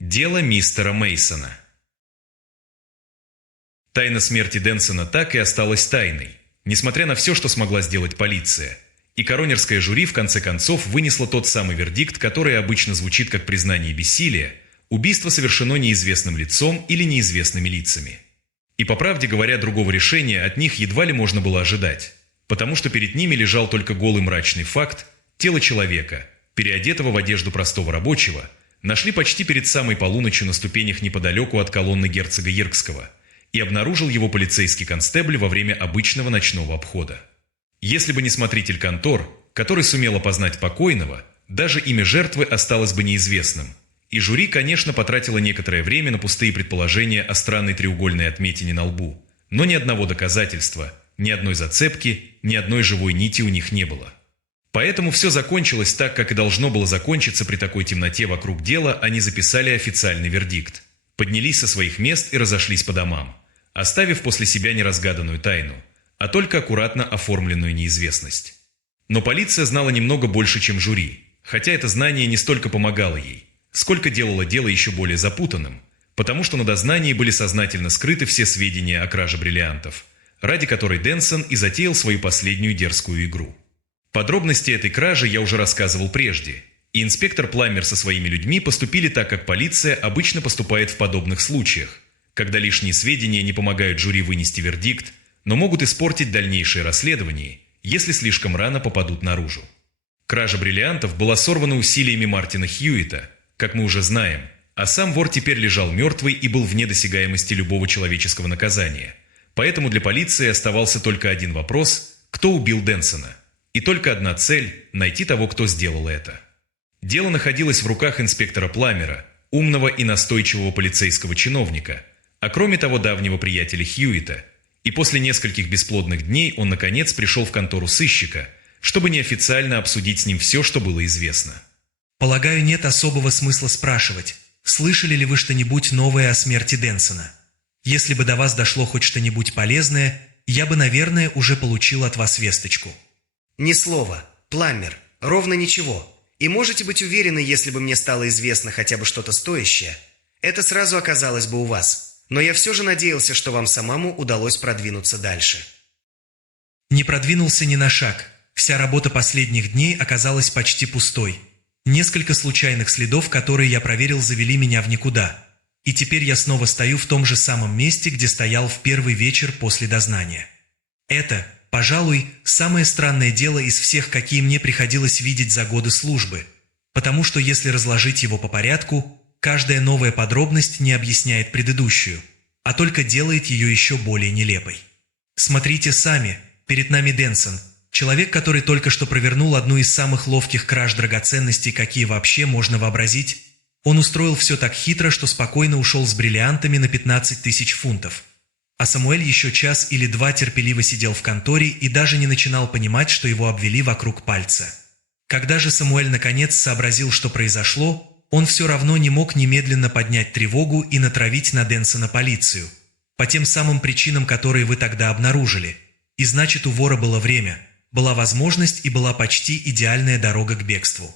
Дело мистера Мейсона. Тайна смерти Денсона так и осталась тайной, несмотря на все, что смогла сделать полиция. И коронерское жюри в конце концов вынесло тот самый вердикт, который обычно звучит как признание бессилия: убийство совершено неизвестным лицом или неизвестными лицами. И по правде говоря, другого решения от них едва ли можно было ожидать, потому что перед ними лежал только голый мрачный факт: тело человека, переодетого в одежду простого рабочего, нашли почти перед самой полуночью на ступенях неподалеку от колонны герцога Йиркского, и обнаружил его полицейский констебль во время обычного ночного обхода. Если бы не смотритель контор, который сумел опознать покойного, даже имя жертвы осталось бы неизвестным, и жюри, конечно, потратило некоторое время на пустые предположения о странной треугольной отметине на лбу, но ни одного доказательства, ни одной зацепки, ни одной живой нити у них не было. Поэтому все закончилось так, как и должно было закончиться при такой темноте вокруг дела. Они записали официальный вердикт, поднялись со своих мест и разошлись по домам, оставив после себя не разгаданную тайну, а только аккуратно оформленную неизвестность. Но полиция знала немного больше, чем жюри, хотя это знание не столько помогало ей, сколько делало дело еще более запутанным, потому что на дознании были сознательно скрыты все сведения о краже бриллиантов, ради которой Денсон и затеял свою последнюю дерзкую игру. Подробности этой кражи я уже рассказывал прежде, и инспектор Пламмер со своими людьми поступили так, как полиция обычно поступает в подобных случаях, когда лишние сведения не помогают жюри вынести вердикт, но могут испортить дальнейшее расследование, если слишком рано попадут наружу. Кража бриллиантов была сорвана усилиями Мартина Хьюита, как мы уже знаем, а сам вор теперь лежал мертвый и был вне досягаемости любого человеческого наказания. Поэтому для полиции оставался только один вопрос: кто убил Денсона? И только одна цель – найти того, кто сделал это. Дело находилось в руках инспектора Пламмера, умного и настойчивого полицейского чиновника, а кроме того давнего приятеля Хьюита, и после нескольких бесплодных дней он наконец пришел в контору сыщика, чтобы неофициально обсудить с ним все, что было известно. Полагаю, нет особого смысла спрашивать, слышали ли вы что-нибудь новое о смерти Денсона. Если бы до вас дошло хоть что-нибудь полезное, я бы, наверное, уже получил от вас весточку. Ни слова, Пламмер, ровно ничего. И можете быть уверены, если бы мне стало известно хотя бы что-то стоящее, это сразу оказалось бы у вас. Но я все же надеялся, что вам самому удалось продвинуться дальше. Не продвинулся ни на шаг. Вся работа последних дней оказалась почти пустой. Несколько случайных следов, которые я проверил, завели меня в никуда. И теперь я снова стою в том же самом месте, где стоял в первый вечер после дознания. Это, пожалуй, самое странное дело из всех, какие мне приходилось видеть за годы службы, потому что если разложить его по порядку, каждая новая подробность не объясняет предыдущую, а только делает ее еще более нелепой. Смотрите сами, перед нами Денсон, человек, который только что провернул одну из самых ловких краж драгоценностей, какие вообще можно вообразить. Он устроил все так хитро, что спокойно ушел с бриллиантами на 15 тысяч фунтов. А Самуэль еще час или два терпеливо сидел в конторе и даже не начинал понимать, что его обвели вокруг пальца. Когда же Самуэль наконец сообразил, что произошло, он все равно не мог немедленно поднять тревогу и натравить на Денсона полицию. По тем самым причинам, которые вы тогда обнаружили. И значит, у вора было время, была возможность и была почти идеальная дорога к бегству.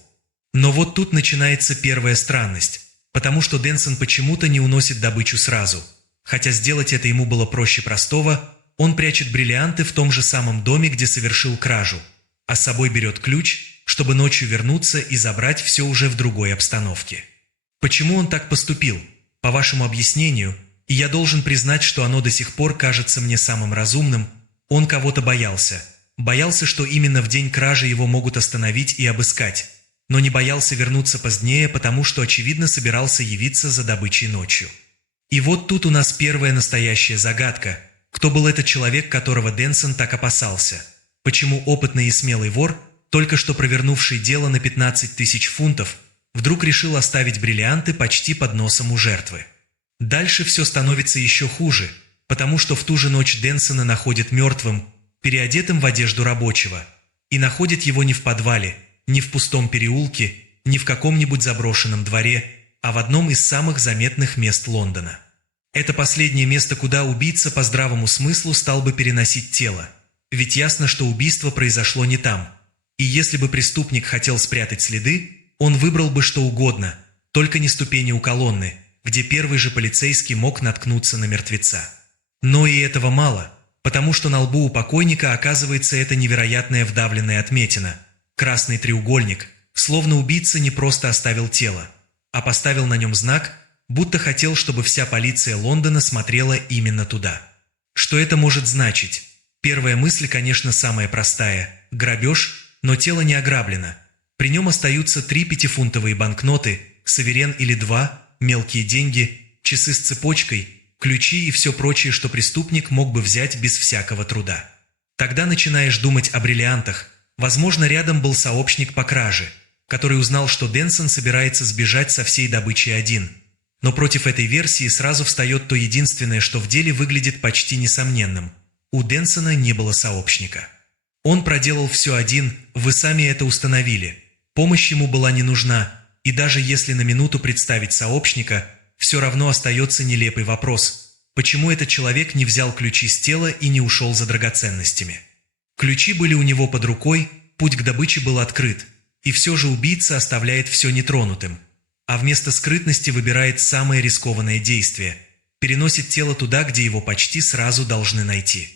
Но вот тут начинается первая странность, потому что Денсон почему-то не уносит добычу сразу. Хотя сделать это ему было проще простого, он прячет бриллианты в том же самом доме, где совершил кражу, а с собой берет ключ, чтобы ночью вернуться и забрать все уже в другой обстановке. Почему он так поступил? По вашему объяснению, и я должен признать, что оно до сих пор кажется мне самым разумным, он кого-то боялся. Боялся, что именно в день кражи его могут остановить и обыскать, но не боялся вернуться позднее, потому что, очевидно, собирался явиться за добычей ночью. И вот тут у нас первая настоящая загадка. Кто был этот человек, которого Денсон так опасался? Почему опытный и смелый вор, только что провернувший дело на 15 тысяч фунтов, вдруг решил оставить бриллианты почти под носом у жертвы? Дальше все становится еще хуже, потому что в ту же ночь Денсона находят мертвым, переодетым в одежду рабочего, и находят его не в подвале, не в пустом переулке, не в каком-нибудь заброшенном дворе, а в одном из самых заметных мест Лондона. Это последнее место, куда убийца по здравому смыслу стал бы переносить тело. Ведь ясно, что убийство произошло не там. И если бы преступник хотел спрятать следы, он выбрал бы что угодно, только не ступени у колонны, где первый же полицейский мог наткнуться на мертвеца. Но и этого мало, потому что на лбу у покойника оказывается эта невероятная вдавленная отметина, красный треугольник, словно убийца не просто оставил тело, а поставил на нем знак, будто хотел, чтобы вся полиция Лондона смотрела именно туда. Что это может значить? Первая мысль, конечно, самая простая – грабеж, но тело не ограблено. При нем остаются 3 пятифунтовые банкноты, суверен или 2, мелкие деньги, часы с цепочкой, ключи и все прочее, что преступник мог бы взять без всякого труда. Тогда начинаешь думать о бриллиантах. Возможно, рядом был сообщник по краже, который узнал, что Дэнсон собирается сбежать со всей добычей один. Но против этой версии сразу встает то единственное, что в деле выглядит почти несомненным. У Дэнсона не было сообщника. Он проделал все один, вы сами это установили. Помощь ему была не нужна, и даже если на минуту представить сообщника, все равно остается нелепый вопрос, почему этот человек не взял ключи с тела и не ушел за драгоценностями. Ключи были у него под рукой, путь к добыче был открыт, и все же убийца оставляет все нетронутым, а вместо скрытности выбирает самое рискованное действие – переносит тело туда, где его почти сразу должны найти.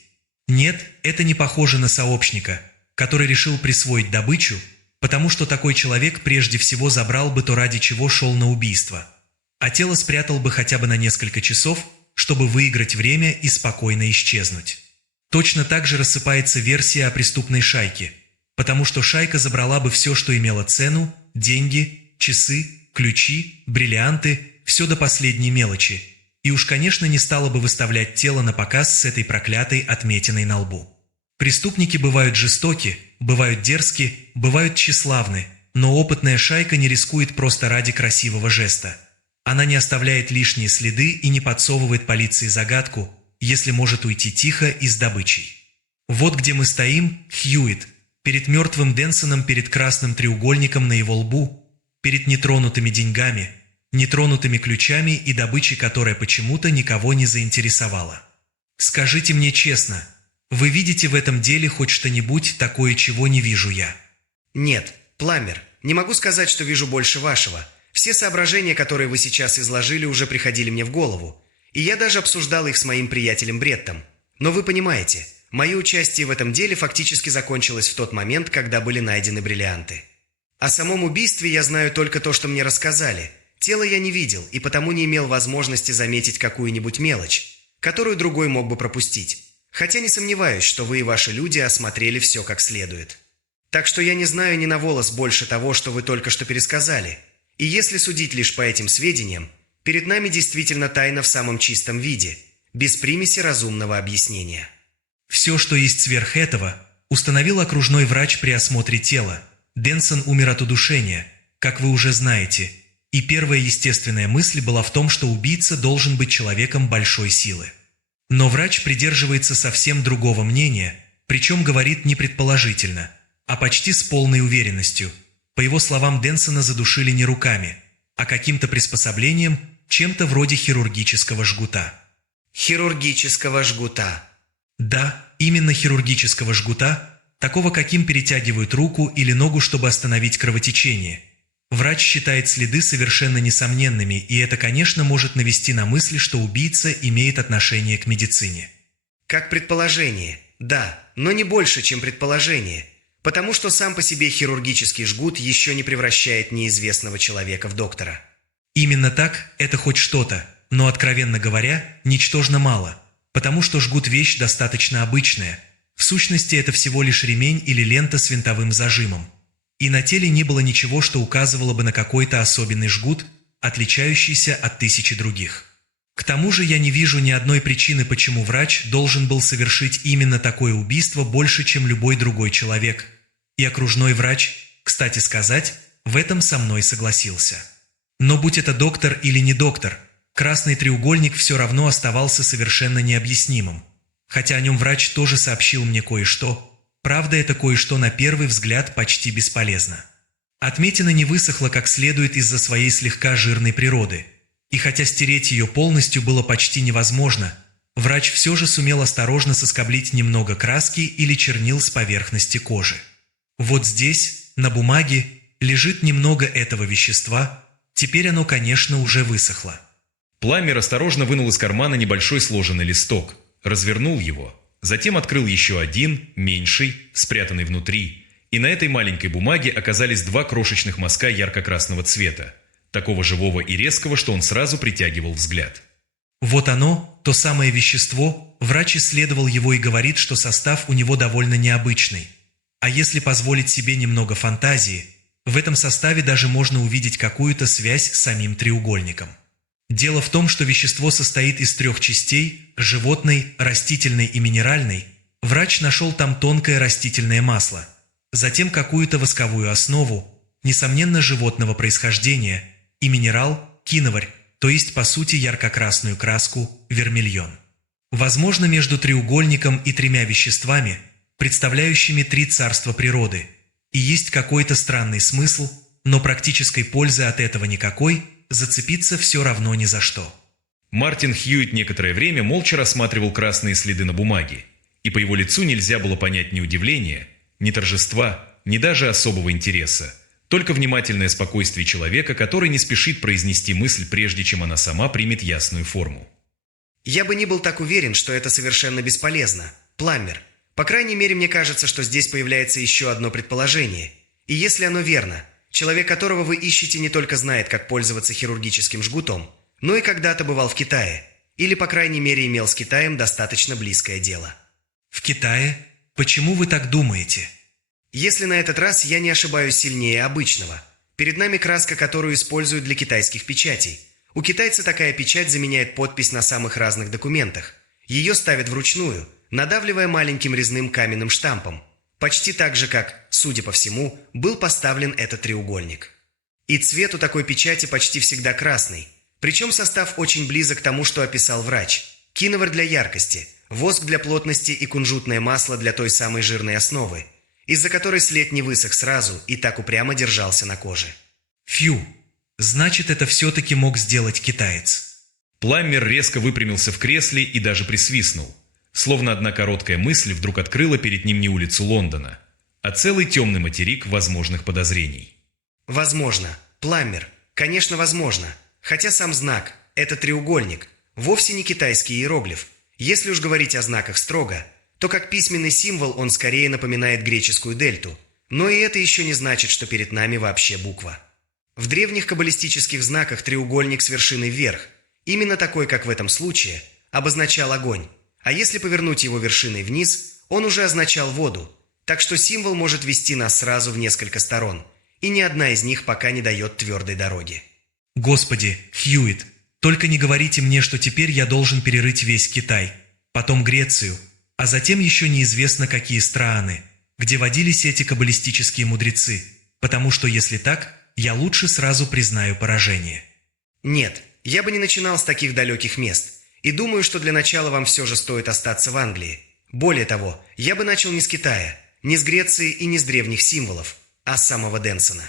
Нет, это не похоже на сообщника, который решил присвоить добычу, потому что такой человек прежде всего забрал бы то, ради чего шел на убийство, а тело спрятал бы хотя бы на несколько часов, чтобы выиграть время и спокойно исчезнуть. Точно так же рассыпается версия о преступной шайке, потому что шайка забрала бы все, что имело цену, деньги, часы, ключи, бриллианты, все до последней мелочи, и уж, конечно, не стала бы выставлять тело на показ с этой проклятой отметиной на лбу. Преступники бывают жестоки, бывают дерзки, бывают тщеславны, но опытная шайка не рискует просто ради красивого жеста. Она не оставляет лишние следы и не подсовывает полиции загадку, если может уйти тихо и с добычей. Вот где мы стоим, Хьюитт, перед мертвым Дэнсоном, перед красным треугольником на его лбу, перед нетронутыми деньгами, нетронутыми ключами и добычей, которая почему-то никого не заинтересовала. Скажите мне честно, вы видите в этом деле хоть что-нибудь такое, чего не вижу я? Нет, Пламмер, не могу сказать, что вижу больше вашего. Все соображения, которые вы сейчас изложили, уже приходили мне в голову, и я даже обсуждал их с моим приятелем Бреттом. Но вы понимаете, мое участие в этом деле фактически закончилось в тот момент, когда были найдены бриллианты. О самом убийстве я знаю только то, что мне рассказали. Тело я не видел и потому не имел возможности заметить какую-нибудь мелочь, которую другой мог бы пропустить. Хотя не сомневаюсь, что вы и ваши люди осмотрели все как следует. Так что я не знаю ни на волос больше того, что вы только что пересказали. И если судить лишь по этим сведениям, перед нами действительно тайна в самом чистом виде, без примеси разумного объяснения. Все, что есть сверх этого, установил окружной врач при осмотре тела. Дэнсон умер от удушения, как вы уже знаете, и первая естественная мысль была в том, что убийца должен быть человеком большой силы. Но врач придерживается совсем другого мнения, причем говорит не предположительно, а почти с полной уверенностью. По его словам, Дэнсона задушили не руками, а каким-то приспособлением, чем-то вроде хирургического жгута. Хирургического жгута. Да, именно хирургического жгута, такого, каким перетягивают руку или ногу, чтобы остановить кровотечение. Врач считает следы совершенно несомненными, и это, конечно, может навести на мысль, что убийца имеет отношение к медицине. Как предположение, да, но не больше, чем предположение, потому что сам по себе хирургический жгут еще не превращает неизвестного человека в доктора. Именно так, это хоть что-то, но, откровенно говоря, ничтожно мало, потому что жгут – вещь достаточно обычная. В сущности, это всего лишь ремень или лента с винтовым зажимом. И на теле не было ничего, что указывало бы на какой-то особенный жгут, отличающийся от тысячи других. К тому же я не вижу ни одной причины, почему врач должен был совершить именно такое убийство больше, чем любой другой человек. И окружной врач, кстати сказать, в этом со мной согласился. Но будь это доктор или не доктор, красный треугольник все равно оставался совершенно необъяснимым. Хотя о нем врач тоже сообщил мне кое-что. Правда, это кое-что на первый взгляд почти бесполезно. Отметина не высохла как следует из-за своей слегка жирной природы. И хотя стереть ее полностью было почти невозможно, врач все же сумел осторожно соскоблить немного краски или чернил с поверхности кожи. Вот здесь, на бумаге, лежит немного этого вещества, Теперь оно, конечно, уже высохло. Пламмер осторожно вынул из кармана небольшой сложенный листок, развернул его, затем открыл еще один, меньший, спрятанный внутри, и на этой маленькой бумаге оказались два крошечных мазка ярко-красного цвета, такого живого и резкого, что он сразу притягивал взгляд. Вот оно, то самое вещество, врач исследовал его и говорит, что состав у него довольно необычный. А если позволить себе немного фантазии, в этом составе даже можно увидеть какую-то связь с самим треугольником. Дело в том, что вещество состоит из трех частей – животной, растительной и минеральной. Врач нашел там тонкое растительное масло, затем какую-то восковую основу, несомненно животного происхождения, и минерал – киноварь, то есть по сути ярко-красную краску – вермильон. Возможно, между треугольником и тремя веществами, представляющими три царства природы, и есть какой-то странный смысл, но практической пользы от этого никакой, зацепиться все равно ни за что. Мартин Хьюитт некоторое время молча рассматривал красные следы на бумаге, и по его лицу нельзя было понять ни удивления, ни торжества, ни даже особого интереса, только внимательное спокойствие человека, который не спешит произнести мысль, прежде чем она сама примет ясную форму. Я бы не был так уверен, что это совершенно бесполезно. Пламмер. По крайней мере, мне кажется, что здесь появляется еще одно предположение. И если оно верно, человек, которого вы ищете, не только знает, как пользоваться хирургическим жгутом, но и когда-то бывал в Китае. Или, по крайней мере, имел с Китаем достаточно близкое дело. В Китае? Почему вы так думаете? Если на этот раз я не ошибаюсь сильнее обычного. Перед нами краска, которую используют для китайских печатей. У китайца такая печать заменяет подпись на самых разных документах. Ее ставят вручную, надавливая маленьким резным каменным штампом. Почти так же, как, судя по всему, был поставлен этот треугольник. И цвет у такой печати почти всегда красный. Причем состав очень близок к тому, что описал врач. Киноварь для яркости, воск для плотности и кунжутное масло для той самой жирной основы, из-за которой след не высох сразу и так упрямо держался на коже. Фью, значит, это все-таки мог сделать китаец. Пламмер резко выпрямился в кресле и даже присвистнул, словно одна короткая мысль вдруг открыла перед ним не улицу Лондона, а целый темный материк возможных подозрений. Возможно. Пламмер. Конечно, возможно. Хотя сам знак, это треугольник, вовсе не китайский иероглиф. Если уж говорить о знаках строго, то как письменный символ он скорее напоминает греческую дельту. Но и это еще не значит, что перед нами вообще буква. В древних каббалистических знаках треугольник с вершиной вверх, именно такой, как в этом случае, обозначал огонь. А если повернуть его вершиной вниз, он уже означал воду. Так что символ может вести нас сразу в несколько сторон, и ни одна из них пока не дает твердой дороги. Господи, Хьюитт, только не говорите мне, что теперь я должен перерыть весь Китай, потом Грецию, а затем еще неизвестно какие страны, где водились эти каббалистические мудрецы, потому что если так, я лучше сразу признаю поражение. Нет, я бы не начинал с таких далеких мест, и думаю, что для начала вам все же стоит остаться в Англии. Более того, я бы начал не с Китая, не с Греции и не с древних символов, а с самого Денсона.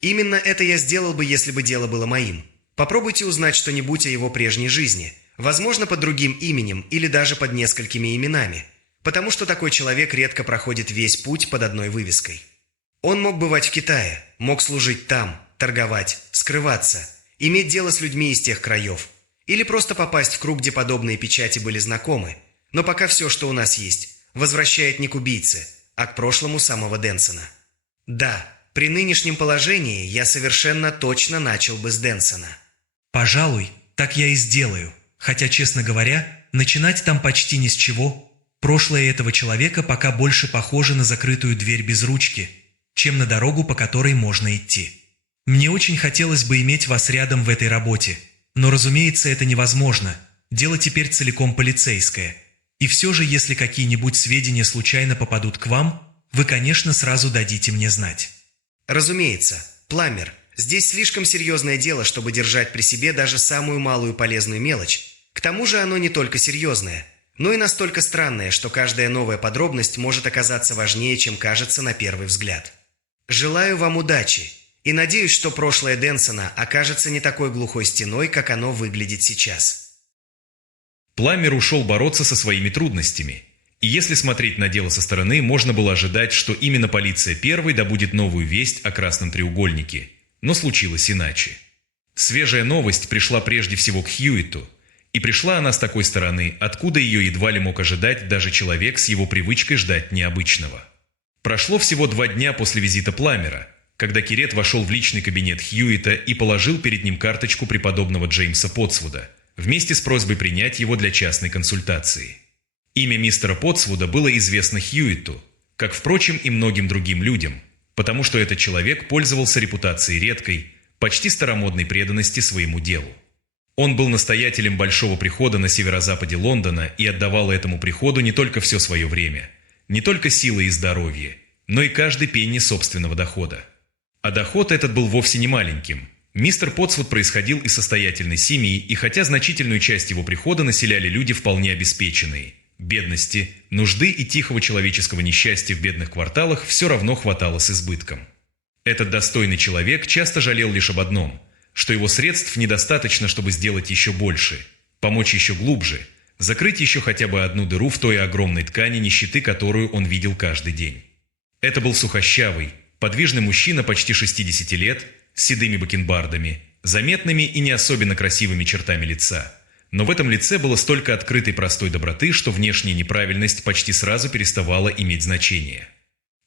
Именно это я сделал бы, если бы дело было моим. Попробуйте узнать что-нибудь о его прежней жизни, возможно, под другим именем или даже под несколькими именами, потому что такой человек редко проходит весь путь под одной вывеской. Он мог бывать в Китае, мог служить там, торговать, скрываться, иметь дело с людьми из тех краев, или просто попасть в круг, где подобные печати были знакомы, но пока все, что у нас есть, возвращает не к убийце, а к прошлому самого Денсона. Да, при нынешнем положении я совершенно точно начал бы с Денсона. Пожалуй, так я и сделаю, хотя, честно говоря, начинать там почти ни с чего. Прошлое этого человека пока больше похоже на закрытую дверь без ручки, чем на дорогу, по которой можно идти. Мне очень хотелось бы иметь вас рядом в этой работе, но, разумеется, это невозможно. Дело теперь целиком полицейское. И все же, если какие-нибудь сведения случайно попадут к вам, вы, конечно, сразу дадите мне знать. Разумеется, Пламмер, здесь слишком серьезное дело, чтобы держать при себе даже самую малую полезную мелочь. К тому же оно не только серьезное, но и настолько странное, что каждая новая подробность может оказаться важнее, чем кажется на первый взгляд. Желаю вам удачи и надеюсь, что прошлое Денсона окажется не такой глухой стеной, как оно выглядит сейчас. Пламмер ушел бороться со своими трудностями. И если смотреть на дело со стороны, можно было ожидать, что именно полиция первой добудет новую весть о красном треугольнике. Но случилось иначе. Свежая новость пришла прежде всего к Хьюиту, и пришла она с такой стороны, откуда ее едва ли мог ожидать даже человек с его привычкой ждать необычного. Прошло всего 2 дня после визита Пламера, когда Кирет вошел в личный кабинет Хьюита и положил перед ним карточку преподобного Джеймса Потсвуда, вместе с просьбой принять его для частной консультации. Имя мистера Потсвуда было известно Хьюиту, как, впрочем, и многим другим людям, потому что этот человек пользовался репутацией редкой, почти старомодной преданности своему делу. Он был настоятелем большого прихода на северо-западе Лондона и отдавал этому приходу не только все свое время, не только силы и здоровье, но и каждый пенни собственного дохода. А доход этот был вовсе не маленьким. Мистер Потсвуд происходил из состоятельной семьи, и хотя значительную часть его прихода населяли люди вполне обеспеченные, бедности, нужды и тихого человеческого несчастья в бедных кварталах все равно хватало с избытком. Этот достойный человек часто жалел лишь об одном – что его средств недостаточно, чтобы сделать еще больше, помочь еще глубже, закрыть еще хотя бы одну дыру в той огромной ткани нищеты, которую он видел каждый день. Это был сухощавый, подвижный мужчина почти 60 лет, с седыми бакенбардами, заметными и не особенно красивыми чертами лица. Но в этом лице было столько открытой простой доброты, что внешняя неправильность почти сразу переставала иметь значение.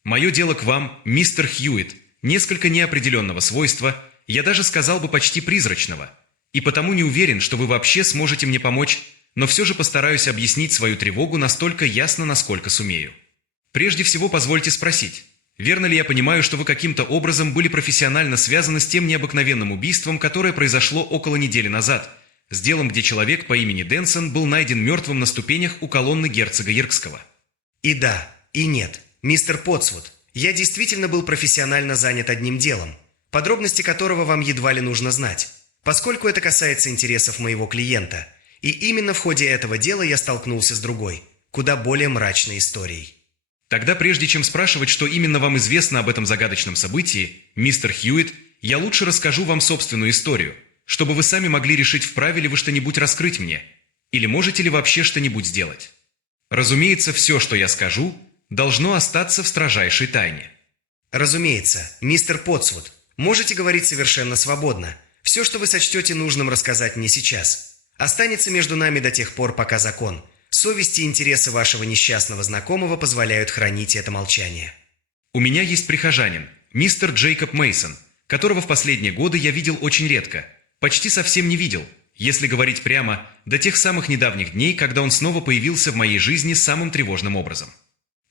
«Мое дело к вам, мистер Хьюит, несколько неопределенного свойства, я даже сказал бы почти призрачного, и потому не уверен, что вы вообще сможете мне помочь, но все же постараюсь объяснить свою тревогу настолько ясно, насколько сумею. Прежде всего, позвольте спросить, верно ли я понимаю, что вы каким-то образом были профессионально связаны с тем необыкновенным убийством, которое произошло около недели назад, с делом, где человек по имени Дэнсон был найден мертвым на ступенях у колонны герцога Йоркского?» И да, и нет, мистер Потсвуд, я действительно был профессионально занят одним делом, подробности которого вам едва ли нужно знать, поскольку это касается интересов моего клиента, и именно в ходе этого дела я столкнулся с другой, куда более мрачной историей. Тогда, прежде чем спрашивать, что именно вам известно об этом загадочном событии, мистер Хьюит, я лучше расскажу вам собственную историю, чтобы вы сами могли решить, вправе ли вы что-нибудь раскрыть мне, или можете ли вообще что-нибудь сделать. Разумеется, все, что я скажу, должно остаться в строжайшей тайне. Разумеется, мистер Потсвуд, можете говорить совершенно свободно. Все, что вы сочтете нужным рассказать мне сейчас, останется между нами до тех пор, пока закон, совесть и интересы вашего несчастного знакомого позволяют хранить это молчание. У меня есть прихожанин, мистер Джейкоб Мейсон, которого в последние годы я видел очень редко, почти совсем не видел, если говорить прямо, до тех самых недавних дней, когда он снова появился в моей жизни самым тревожным образом.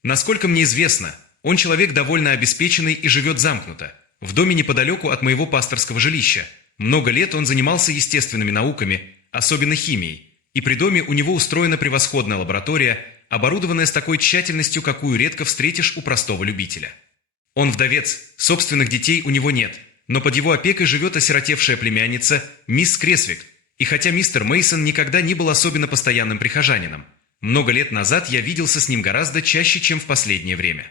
Насколько мне известно, он человек довольно обеспеченный и живет замкнуто, в доме неподалеку от моего пасторского жилища. Много лет он занимался естественными науками, особенно химией, и при доме у него устроена превосходная лаборатория, оборудованная с такой тщательностью, какую редко встретишь у простого любителя. Он вдовец, собственных детей у него нет, но под его опекой живет осиротевшая племянница мисс Кресвик, и хотя мистер Мейсон никогда не был особенно постоянным прихожанином, много лет назад я виделся с ним гораздо чаще, чем в последнее время.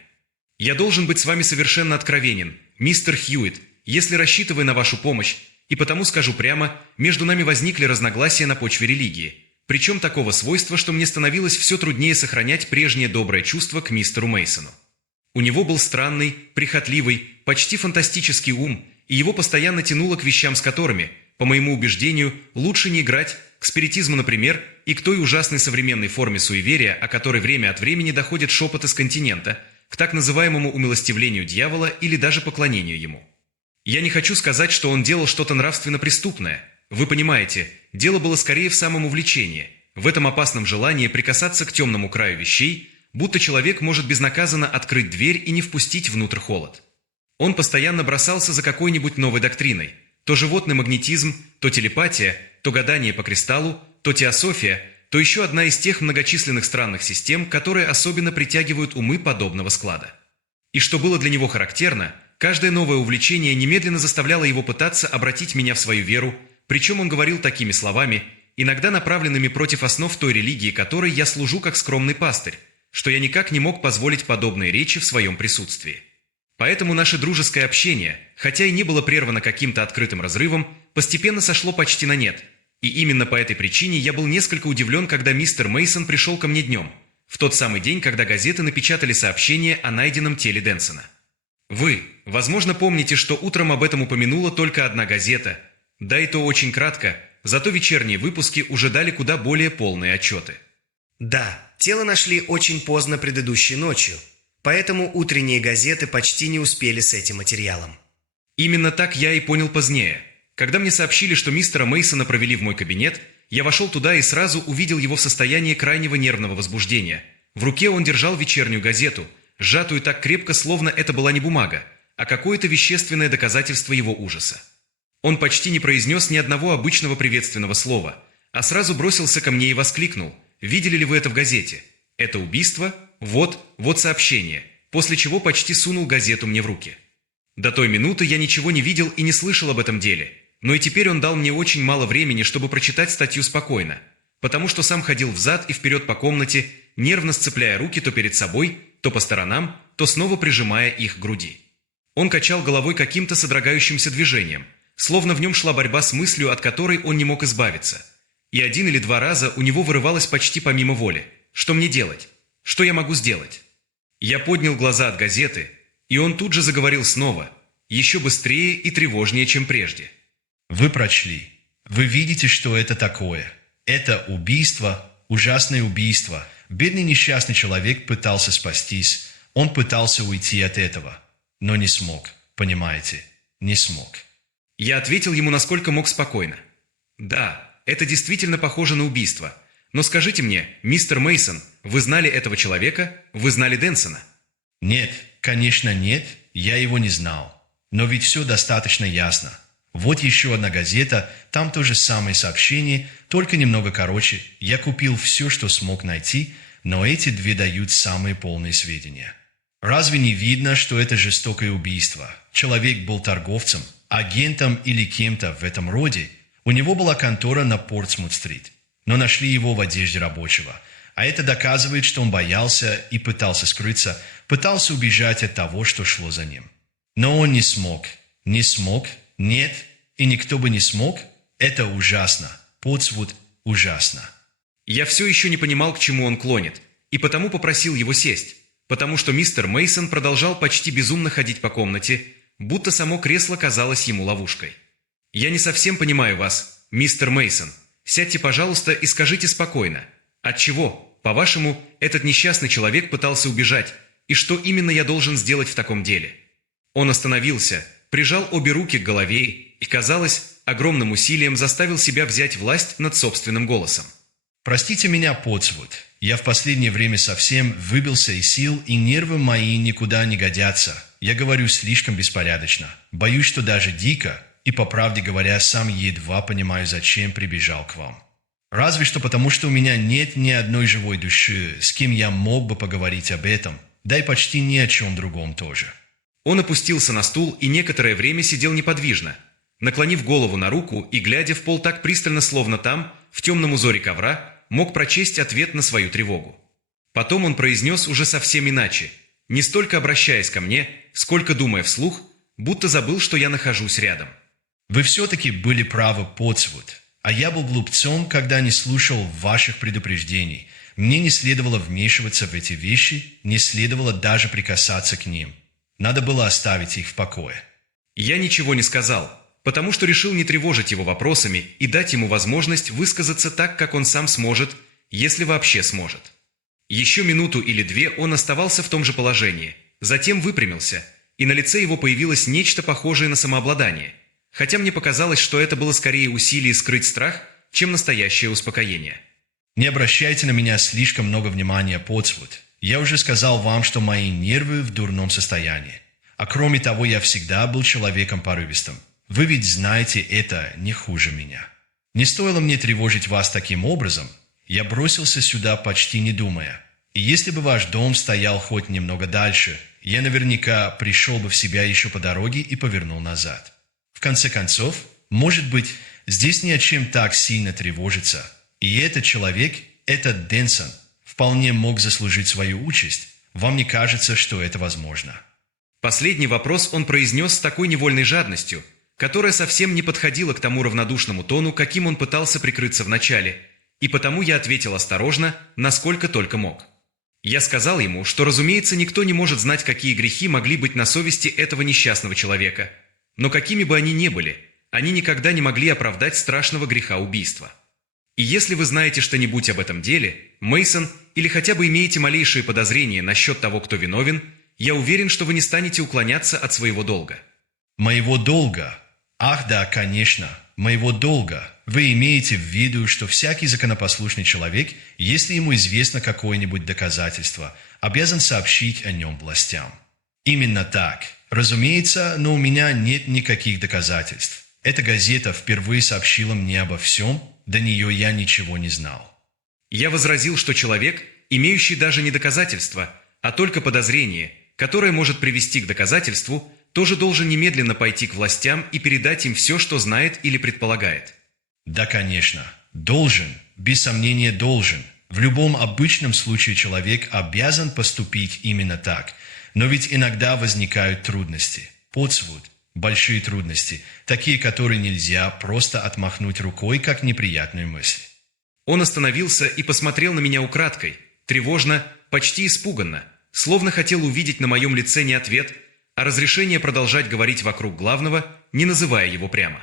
Я должен быть с вами совершенно откровенен, мистер Хьюит, если рассчитывая на вашу помощь, и потому скажу прямо, между нами возникли разногласия на почве религии, причем такого свойства, что мне становилось все труднее сохранять прежнее доброе чувство к мистеру Мейсону. У него был странный, прихотливый, почти фантастический ум, и его постоянно тянуло к вещам, с которыми, по моему убеждению, лучше не играть, к спиритизму, например, и к той ужасной современной форме суеверия, о которой время от времени доходят шепоты с континента, к так называемому умилостивлению дьявола или даже поклонению ему. Я не хочу сказать, что он делал что-то нравственно преступное. Вы понимаете, дело было скорее в самом увлечении, в этом опасном желании прикасаться к темному краю вещей, будто человек может безнаказанно открыть дверь и не впустить внутрь холод. Он постоянно бросался за какой-нибудь новой доктриной, то животный магнетизм, то телепатия, то гадание по кристаллу, то теософия, то еще одна из тех многочисленных странных систем, которые особенно притягивают умы подобного склада. И что было для него характерно, каждое новое увлечение немедленно заставляло его пытаться обратить меня в свою веру, причем он говорил такими словами, иногда направленными против основ той религии, которой я служу как скромный пастырь, что я никак не мог позволить подобные речи в своем присутствии. Поэтому наше дружеское общение, хотя и не было прервано каким-то открытым разрывом, постепенно сошло почти на нет. И именно по этой причине я был несколько удивлен, когда мистер Мейсон пришел ко мне днем, в тот самый день, когда газеты напечатали сообщение о найденном теле Дэнсона. Вы, возможно, помните, что утром об этом упомянула только одна газета, Да и то очень кратко, зато вечерние выпуски уже дали куда более полные отчеты. Да, тело нашли очень поздно предыдущей ночью, поэтому утренние газеты почти не успели с этим материалом. Именно так я и понял позднее. Когда мне сообщили, что мистера Мейсона провели в мой кабинет, я вошел туда и сразу увидел его в состоянии крайнего нервного возбуждения. В руке он держал вечернюю газету, сжатую так крепко, словно это была не бумага, а какое-то вещественное доказательство его ужаса. Он почти не произнес ни одного обычного приветственного слова, а сразу бросился ко мне и воскликнул: «Видели ли вы это в газете? Это убийство? Вот сообщение», после чего почти сунул газету мне в руки. До той минуты я ничего не видел и не слышал об этом деле, но и теперь он дал мне очень мало времени, чтобы прочитать статью спокойно, потому что сам ходил взад и вперед по комнате, нервно сцепляя руки то перед собой, то по сторонам, то снова прижимая их к груди. Он качал головой каким-то содрогающимся движением, словно в нем шла борьба с мыслью, от которой он не мог избавиться. И 1 или 2 раза у него вырывалось почти помимо воли: «Что мне делать? Что я могу сделать?» Я поднял глаза от газеты, и он тут же заговорил снова, еще быстрее и тревожнее, чем прежде. Вы прочли. Вы видите, что это такое. Это убийство, ужасное убийство. Бедный несчастный человек пытался спастись. Он пытался уйти от этого, но не смог. Понимаете? Не смог. Я ответил ему насколько мог спокойно. «Да, это действительно похоже на убийство. Но скажите мне, мистер Мейсон, вы знали этого человека? Вы знали Денсона?» Нет, конечно нет, я его не знал. Но ведь все достаточно ясно. Вот еще одна газета, там то же самое сообщение, только немного короче. Я купил все, что смог найти, но эти 2 дают самые полные сведения. Разве не видно, что это жестокое убийство? Человек был торговцем, агентом или кем-то в этом роде. У него была контора на Портсмут-стрит, но нашли его в одежде рабочего. А это доказывает, что он боялся и пытался скрыться, пытался убежать от того, что шло за ним. Но он не смог. Не смог. Нет. И никто бы не смог. Это ужасно. Портсмут ужасно. Я все еще не понимал, к чему он клонит, и потому попросил его сесть, потому что мистер Мейсон продолжал почти безумно ходить по комнате, будто само кресло казалось ему ловушкой. «Я не совсем понимаю вас, мистер Мейсон. Сядьте, пожалуйста, и скажите спокойно. Отчего, по-вашему, этот несчастный человек пытался убежать, и что именно я должен сделать в таком деле?» Он остановился, прижал обе руки к голове и, казалось, огромным усилием заставил себя взять власть над собственным голосом. Простите меня, Портсвуд. Я в последнее время совсем выбился из сил, и нервы мои никуда не годятся. Я говорю слишком беспорядочно. Боюсь, что даже дико, и, по правде говоря, сам едва понимаю, зачем прибежал к вам. Разве что потому, что у меня нет ни одной живой души, с кем я мог бы поговорить об этом, да и почти ни о чем другом тоже. Он опустился на стул и некоторое время сидел неподвижно, наклонив голову на руку и глядя в пол так пристально, словно там, в темном узоре ковра, мог прочесть ответ на свою тревогу. Потом он произнес уже совсем иначе, не столько обращаясь ко мне, сколько думая вслух, будто забыл, что я нахожусь рядом. Вы все-таки были правы, Портсвуд, а я был глупцом, когда не слушал ваших предупреждений. Мне не следовало вмешиваться в эти вещи, не следовало даже прикасаться к ним. Надо было оставить их в покое. Я ничего не сказал, потому что решил не тревожить его вопросами и дать ему возможность высказаться так, как он сам сможет, если вообще сможет. Еще минуту или 2 он оставался в том же положении, затем выпрямился, и на лице его появилось нечто похожее на самообладание, хотя мне показалось, что это было скорее усилие скрыть страх, чем настоящее успокоение. Не обращайте на меня слишком много внимания, Портсвуд. Я уже сказал вам, что мои нервы в дурном состоянии. А кроме того, я всегда был человеком порывистым. Вы ведь знаете это не хуже меня. Не стоило мне тревожить вас таким образом. Я бросился сюда, почти не думая. И если бы ваш дом стоял хоть немного дальше, я наверняка пришел бы в себя еще по дороге и повернул назад. В конце концов, может быть, здесь ни о чем так сильно тревожиться. И этот человек, этот Денсон, вполне мог заслужить свою участь. Вам не кажется, что это возможно? Последний вопрос он произнес с такой невольной жадностью, которая совсем не подходила к тому равнодушному тону, каким он пытался прикрыться вначале, и потому я ответил осторожно, насколько только мог. Я сказал ему, что, разумеется, никто не может знать, какие грехи могли быть на совести этого несчастного человека, но какими бы они ни были, они никогда не могли оправдать страшного греха убийства. И если вы знаете что-нибудь об этом деле, Мейсон, или хотя бы имеете малейшие подозрения насчет того, кто виновен, я уверен, что вы не станете уклоняться от своего долга. Моего долга? Ах да, конечно, моего долга. Вы имеете в виду, что всякий законопослушный человек, если ему известно какое-нибудь доказательство, обязан сообщить о нем властям. Именно так. Разумеется, но у меня нет никаких доказательств. Эта газета впервые сообщила мне обо всем, до нее я ничего не знал. Я возразил, что человек, имеющий даже не доказательства, а только подозрение, которое может привести к доказательству, тоже должен немедленно пойти к властям и передать им все, что знает или предполагает. Да, конечно. Должен. Без сомнения должен. В любом обычном случае человек обязан поступить именно так. Но ведь иногда возникают трудности. Подсвуд. Большие трудности. Такие, которые нельзя просто отмахнуть рукой, как неприятную мысль. Он остановился и посмотрел на меня украдкой, тревожно, почти испуганно, словно хотел увидеть на моем лице не ответ, а разрешение продолжать говорить вокруг главного, не называя его прямо.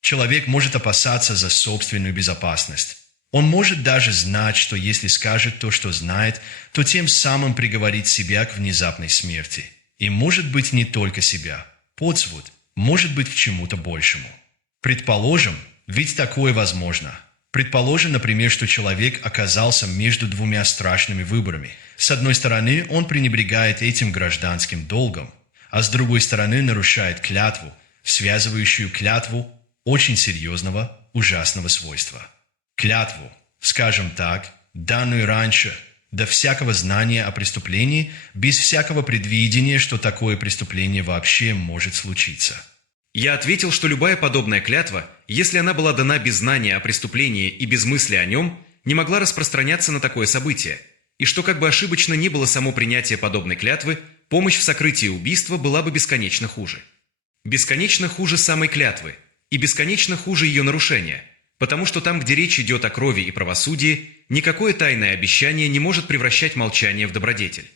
Человек может опасаться за собственную безопасность. Он может даже знать, что если скажет то, что знает, то тем самым приговорит себя к внезапной смерти. И может быть не только себя. Подсвуд может быть к чему-то большему. Предположим, ведь такое возможно. Предположим, например, что человек оказался между двумя страшными выборами. С одной стороны, он пренебрегает этим гражданским долгом, а с другой стороны нарушает клятву, связывающую клятву очень серьезного, ужасного свойства. Клятву, скажем так, данную раньше, до всякого знания о преступлении, без всякого предвидения, что такое преступление вообще может случиться. Я ответил, что любая подобная клятва, если она была дана без знания о преступлении и без мысли о нем, не могла распространяться на такое событие, и что как бы ошибочно ни было само принятие подобной клятвы, помощь в сокрытии убийства была бы бесконечно хуже. Бесконечно хуже самой клятвы, и бесконечно хуже ее нарушения, потому что там, где речь идет о крови и правосудии, никакое тайное обещание не может превращать молчание в добродетель.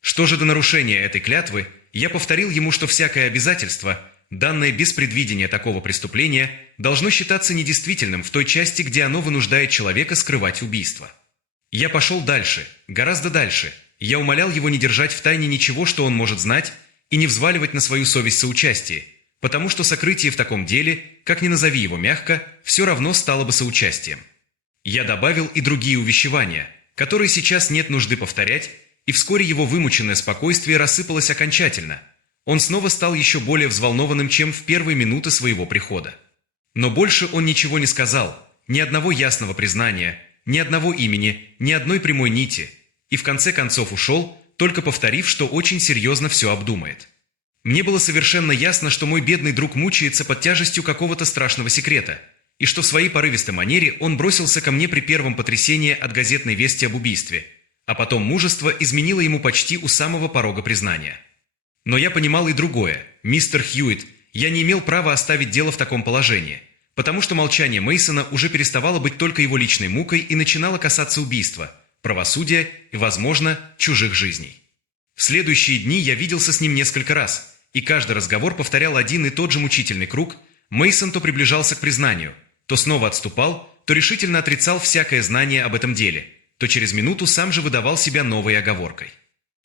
Что же до нарушения этой клятвы, я повторил ему, что всякое обязательство, данное без предвидения такого преступления, должно считаться недействительным в той части, где оно вынуждает человека скрывать убийство. Я пошел дальше, гораздо дальше. Я умолял его не держать в тайне ничего, что он может знать, и не взваливать на свою совесть соучастие, потому что сокрытие в таком деле, как ни назови его мягко, все равно стало бы соучастием. Я добавил и другие увещевания, которые сейчас нет нужды повторять, и вскоре его вымученное спокойствие рассыпалось окончательно. Он снова стал еще более взволнованным, чем в первые минуты своего прихода. Но больше он ничего не сказал, ни одного ясного признания, ни одного имени, ни одной прямой нити, и в конце концов ушел, только повторив, что очень серьезно все обдумает. Мне было совершенно ясно, что мой бедный друг мучается под тяжестью какого-то страшного секрета, и что в своей порывистой манере он бросился ко мне при первом потрясении от газетной вести об убийстве, а потом мужество изменило ему почти у самого порога признания. Но я понимал и другое. Мистер Хьюитт, я не имел права оставить дело в таком положении, потому что молчание Мейсона уже переставало быть только его личной мукой и начинало касаться убийства, правосудия и, возможно, чужих жизней. В следующие дни я виделся с ним несколько раз, и каждый разговор повторял один и тот же мучительный круг. Мейсон то приближался к признанию, то снова отступал, то решительно отрицал всякое знание об этом деле, то через минуту сам же выдавал себя новой оговоркой.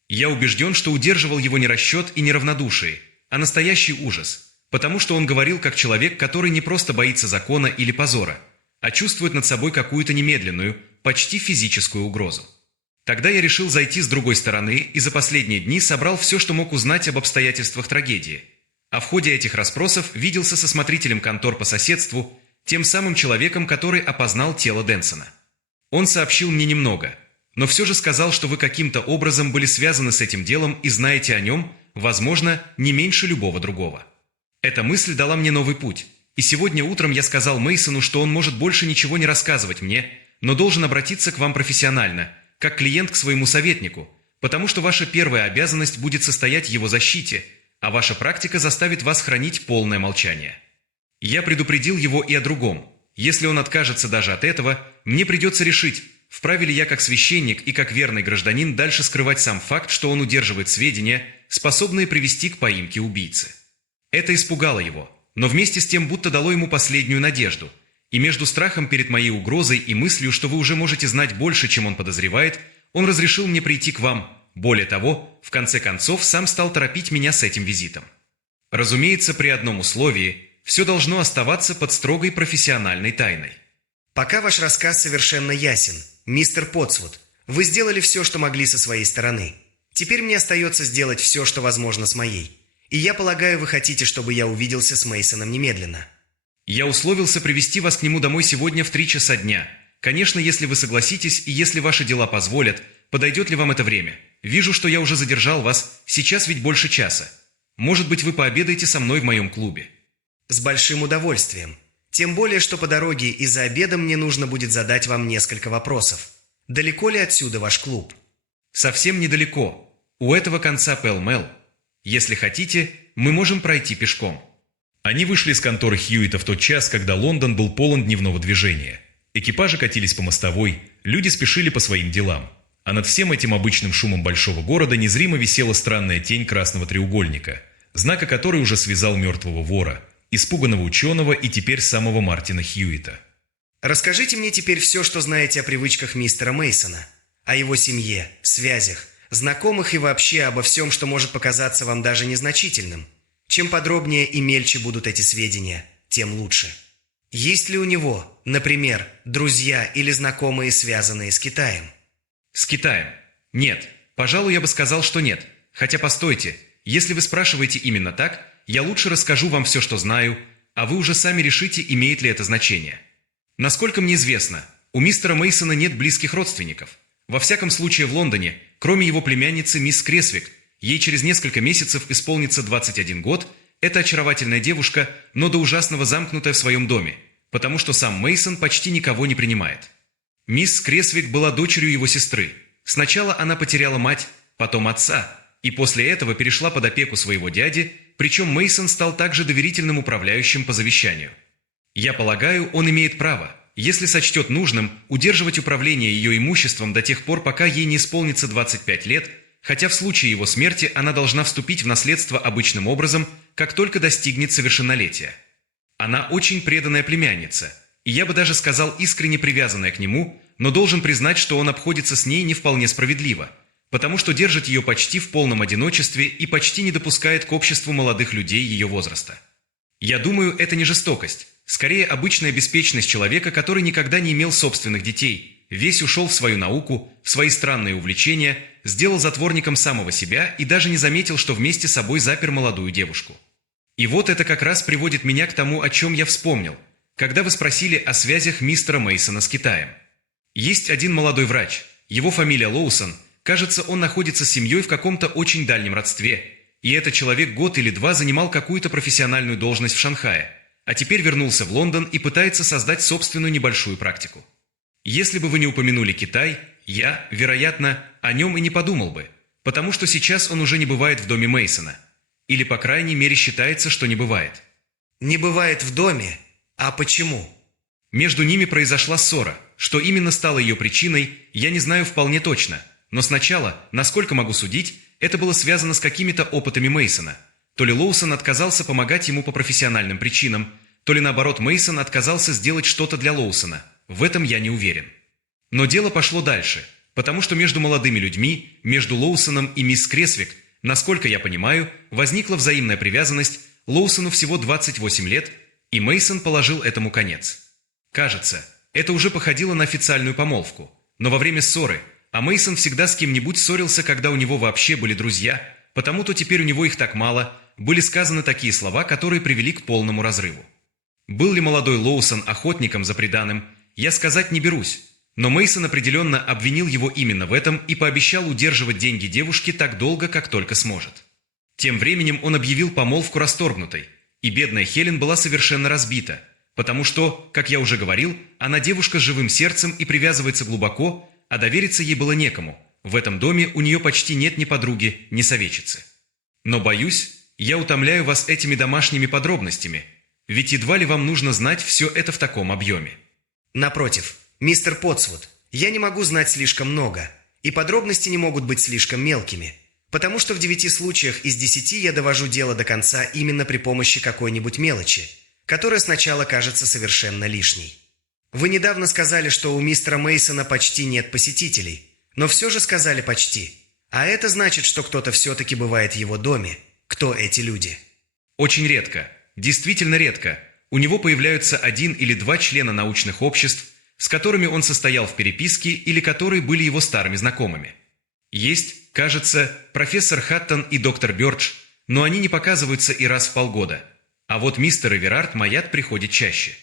Я убежден, что удерживал его не расчет и не равнодушие, а настоящий ужас, потому что он говорил как человек, который не просто боится закона или позора, а чувствует над собой какую-то немедленную, почти физическую угрозу. Тогда я решил зайти с другой стороны и за последние дни собрал все, что мог узнать об обстоятельствах трагедии. А в ходе этих расспросов виделся со смотрителем контор по соседству, тем самым человеком, который опознал тело Денсона. Он сообщил мне немного, но все же сказал, что вы каким-то образом были связаны с этим делом и знаете о нем, возможно, не меньше любого другого. Эта мысль дала мне новый путь, и сегодня утром я сказал Мейсону, что он может больше ничего не рассказывать мне, но должен обратиться к вам профессионально, как клиент к своему советнику, потому что ваша первая обязанность будет состоять в его защите, а ваша практика заставит вас хранить полное молчание. Я предупредил его и о другом. Если он откажется даже от этого, мне придется решить, вправе ли я как священник и как верный гражданин дальше скрывать сам факт, что он удерживает сведения, способные привести к поимке убийцы. Это испугало его, но вместе с тем будто дало ему последнюю надежду. И между страхом перед моей угрозой и мыслью, что вы уже можете знать больше, чем он подозревает, он разрешил мне прийти к вам. Более того, в конце концов, сам стал торопить меня с этим визитом. Разумеется, при одном условии: все должно оставаться под строгой профессиональной тайной. Пока ваш рассказ совершенно ясен, мистер Потсвуд. Вы сделали все, что могли со своей стороны. Теперь мне остается сделать все, что возможно с моей. И я полагаю, вы хотите, чтобы я увиделся с Мейсоном немедленно. Я условился привести вас к нему домой сегодня в 3 часа дня. Конечно, если вы согласитесь и если ваши дела позволят, подойдет ли вам это время? Вижу, что я уже задержал вас, сейчас ведь больше часа. Может быть, вы пообедаете со мной в моем клубе? С большим удовольствием. Тем более, что по дороге и за обедом мне нужно будет задать вам несколько вопросов. Далеко ли отсюда ваш клуб? Совсем недалеко. У этого конца Пэл-Мэл. Если хотите, мы можем пройти пешком. Они вышли из конторы Хьюита в тот час, когда Лондон был полон дневного движения. Экипажи катились по мостовой, люди спешили по своим делам. А над всем этим обычным шумом большого города незримо висела странная тень красного треугольника, знака который уже связал мертвого вора, испуганного ученого и теперь самого Мартина Хьюита. Расскажите мне теперь все, что знаете о привычках мистера Мейсона, о его семье, связях, знакомых и вообще обо всем, что может показаться вам даже незначительным. Чем подробнее и мельче будут эти сведения, тем лучше. Есть ли у него, например, друзья или знакомые, связанные с Китаем? С Китаем? Нет. Пожалуй, я бы сказал, что нет. Хотя постойте, если вы спрашиваете именно так, я лучше расскажу вам все, что знаю, а вы уже сами решите, имеет ли это значение. Насколько мне известно, у мистера Мейсона нет близких родственников. Во всяком случае в Лондоне, кроме его племянницы мисс Кресвик. Ей через несколько месяцев исполнится 21 год. Это очаровательная девушка, но до ужасного замкнутая в своем доме, потому что сам Мейсон почти никого не принимает. Мисс Кресвик была дочерью его сестры. Сначала она потеряла мать, потом отца, и после этого перешла под опеку своего дяди, причем Мейсон стал также доверительным управляющим по завещанию. Я полагаю, он имеет право, если сочтет нужным, удерживать управление ее имуществом до тех пор, пока ей не исполнится 25 лет, хотя в случае его смерти она должна вступить в наследство обычным образом, как только достигнет совершеннолетия. Она очень преданная племянница, и я бы даже сказал искренне привязанная к нему, но должен признать, что он обходится с ней не вполне справедливо, потому что держит ее почти в полном одиночестве и почти не допускает к обществу молодых людей ее возраста. Я думаю, это не жестокость, скорее обычная беспечность человека, который никогда не имел собственных детей, весь ушел в свою науку, в свои странные увлечения, сделал затворником самого себя и даже не заметил, что вместе с собой запер молодую девушку. И вот это как раз приводит меня к тому, о чем я вспомнил, когда вы спросили о связях мистера Мейсона с Китаем. Есть один молодой врач, его фамилия Лоусон, кажется, он находится с семьей в каком-то очень дальнем родстве, и этот человек год или два занимал какую-то профессиональную должность в Шанхае, а теперь вернулся в Лондон и пытается создать собственную небольшую практику. Если бы вы не упомянули Китай, я, вероятно, о нем и не подумал бы, потому что сейчас он уже не бывает в доме Мейсона. Или, по крайней мере, считается, что не бывает. Не бывает в доме? А почему? Между ними произошла ссора. Что именно стало ее причиной, я не знаю вполне точно. Но сначала, насколько могу судить, это было связано с какими-то опытами Мейсона. То ли Лоусон отказался помогать ему по профессиональным причинам, то ли наоборот Мейсон отказался сделать что-то для Лоусона. В этом я не уверен. Но дело пошло дальше, потому что между молодыми людьми, между Лоусоном и мисс Кресвик, насколько я понимаю, возникла взаимная привязанность, Лоусону всего 28 лет, и Мейсон положил этому конец. Кажется, это уже походило на официальную помолвку, но во время ссоры, а Мейсон всегда с кем-нибудь ссорился, когда у него вообще были друзья, потому-то теперь у него их так мало, были сказаны такие слова, которые привели к полному разрыву. Был ли молодой Лоусон охотником за приданым, я сказать не берусь, но Мейсон определенно обвинил его именно в этом и пообещал удерживать деньги девушки так долго, как только сможет. Тем временем он объявил помолвку расторгнутой, и бедная Хелен была совершенно разбита, потому что, как я уже говорил, она девушка с живым сердцем и привязывается глубоко, а довериться ей было некому. В этом доме у нее почти нет ни подруги, ни советчицы. Но, боюсь, я утомляю вас этими домашними подробностями, ведь едва ли вам нужно знать все это в таком объеме. Напротив, мистер Потсвуд, я не могу знать слишком много, и подробности не могут быть слишком мелкими. Потому что в 9 случаях из 10 я довожу дело до конца именно при помощи какой-нибудь мелочи, которая сначала кажется совершенно лишней. Вы недавно сказали, что у мистера Мейсона почти нет посетителей, но все же сказали «почти». А это значит, что кто-то все-таки бывает в его доме. Кто эти люди? Очень редко, действительно редко. У него появляются 1 или 2 члена научных обществ, с которыми он состоял в переписке или которые были его старыми знакомыми. Есть, кажется, профессор Хаттон и доктор Бёрдж, но они не показываются и раз в полгода. А вот мистер Эверард Маят приходит чаще.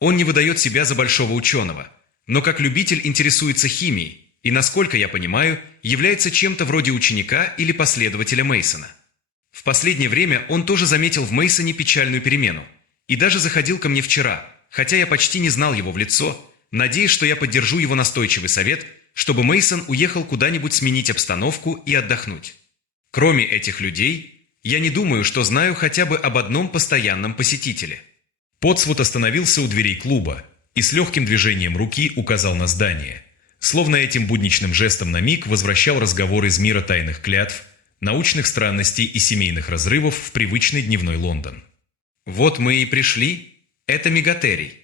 Он не выдает себя за большого ученого, но как любитель интересуется химией и, насколько я понимаю, является чем-то вроде ученика или последователя Мейсона. В последнее время он тоже заметил в Мейсоне печальную перемену и даже заходил ко мне вчера, хотя я почти не знал его в лицо, надеясь, что я поддержу его настойчивый совет, чтобы Мейсон уехал куда-нибудь сменить обстановку и отдохнуть. Кроме этих людей, я не думаю, что знаю хотя бы об одном постоянном посетителе. Потсвуд остановился у дверей клуба и с легким движением руки указал на здание, словно этим будничным жестом на миг возвращал разговор из мира тайных клятв, научных странностей и семейных разрывов в привычный дневной Лондон. «Вот мы и пришли. Это Мегатерий».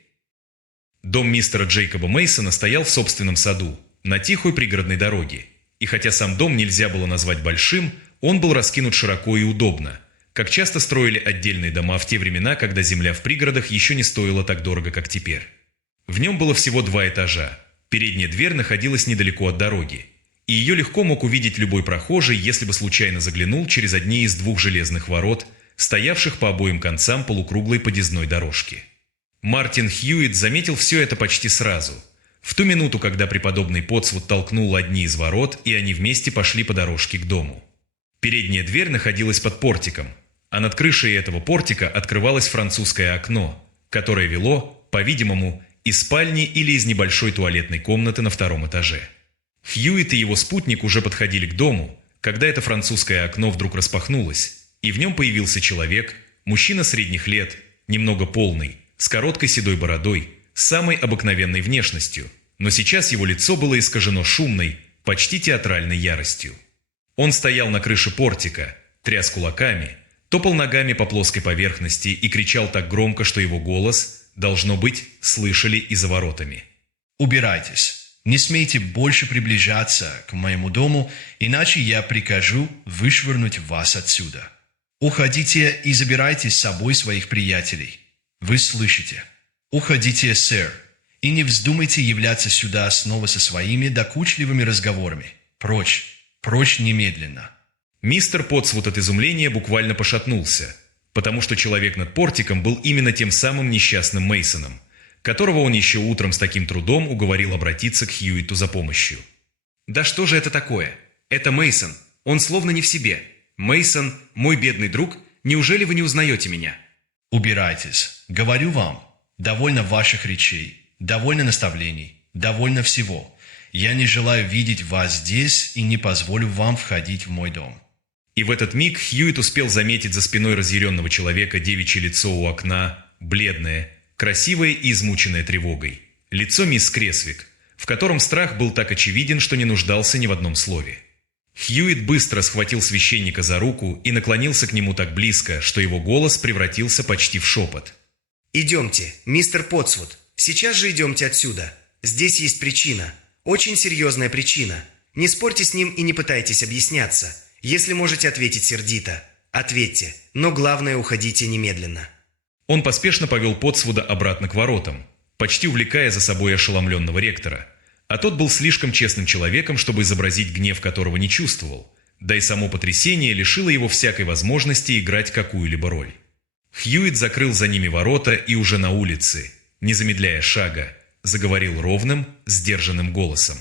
Дом мистера Джейкоба Мейсона стоял в собственном саду, на тихой пригородной дороге, и хотя сам дом нельзя было назвать большим, он был раскинут широко и удобно, как часто строили отдельные дома в те времена, когда земля в пригородах еще не стоила так дорого, как теперь. В нем было всего 2 этажа. Передняя дверь находилась недалеко от дороги, и ее легко мог увидеть любой прохожий, если бы случайно заглянул через одни из 2 железных ворот, стоявших по обоим концам полукруглой подъездной дорожки. Мартин Хьюитт заметил все это почти сразу, в ту минуту, когда преподобный Потсвуд толкнул одни из ворот, и они вместе пошли по дорожке к дому. Передняя дверь находилась под портиком, а над крышей этого портика открывалось французское окно, которое вело, по-видимому, из спальни или из небольшой туалетной комнаты на 2-м этаже. Хьюитт и его спутник уже подходили к дому, когда это французское окно вдруг распахнулось, и в нем появился человек, мужчина средних лет, немного полный, с короткой седой бородой, с самой обыкновенной внешностью, но сейчас его лицо было искажено шумной, почти театральной яростью. Он стоял на крыше портика, тряс кулаками, топал ногами по плоской поверхности и кричал так громко, что его голос, должно быть, слышали и за воротами. «Убирайтесь. Не смейте больше приближаться к моему дому, иначе я прикажу вышвырнуть вас отсюда. Уходите и забирайте с собой своих приятелей. Вы слышите? Уходите, сэр, и не вздумайте являться сюда снова со своими докучливыми разговорами. Прочь, прочь немедленно». Мистер Потсвуд от изумления буквально пошатнулся, потому что человек над портиком был именно тем самым несчастным Мейсоном, которого он еще утром с таким трудом уговорил обратиться к Хьюитту за помощью. «Да что же это такое? Это Мейсон. Он словно не в себе. Мейсон, мой бедный друг, неужели вы не узнаете меня?» «Убирайтесь. Говорю вам, довольно ваших речей, довольно наставлений, довольно всего. Я не желаю видеть вас здесь и не позволю вам входить в мой дом». И в этот миг Хьюитт успел заметить за спиной разъяренного человека девичье лицо у окна, бледное, красивое и измученное тревогой. Лицо мисс Кресвик, в котором страх был так очевиден, что не нуждался ни в одном слове. Хьюитт быстро схватил священника за руку и наклонился к нему так близко, что его голос превратился почти в шепот. «Идемте, мистер Потсвуд, сейчас же идемте отсюда. Здесь есть причина, очень серьезная причина. Не спорьте с ним и не пытайтесь объясняться. Если можете ответить сердито, ответьте, но главное, уходите немедленно». Он поспешно повел Потсвуда обратно к воротам, почти увлекая за собой ошеломленного ректора. А тот был слишком честным человеком, чтобы изобразить гнев, которого не чувствовал, да и само потрясение лишило его всякой возможности играть какую-либо роль. Хьюитт закрыл за ними ворота и уже на улице, не замедляя шага, заговорил ровным, сдержанным голосом.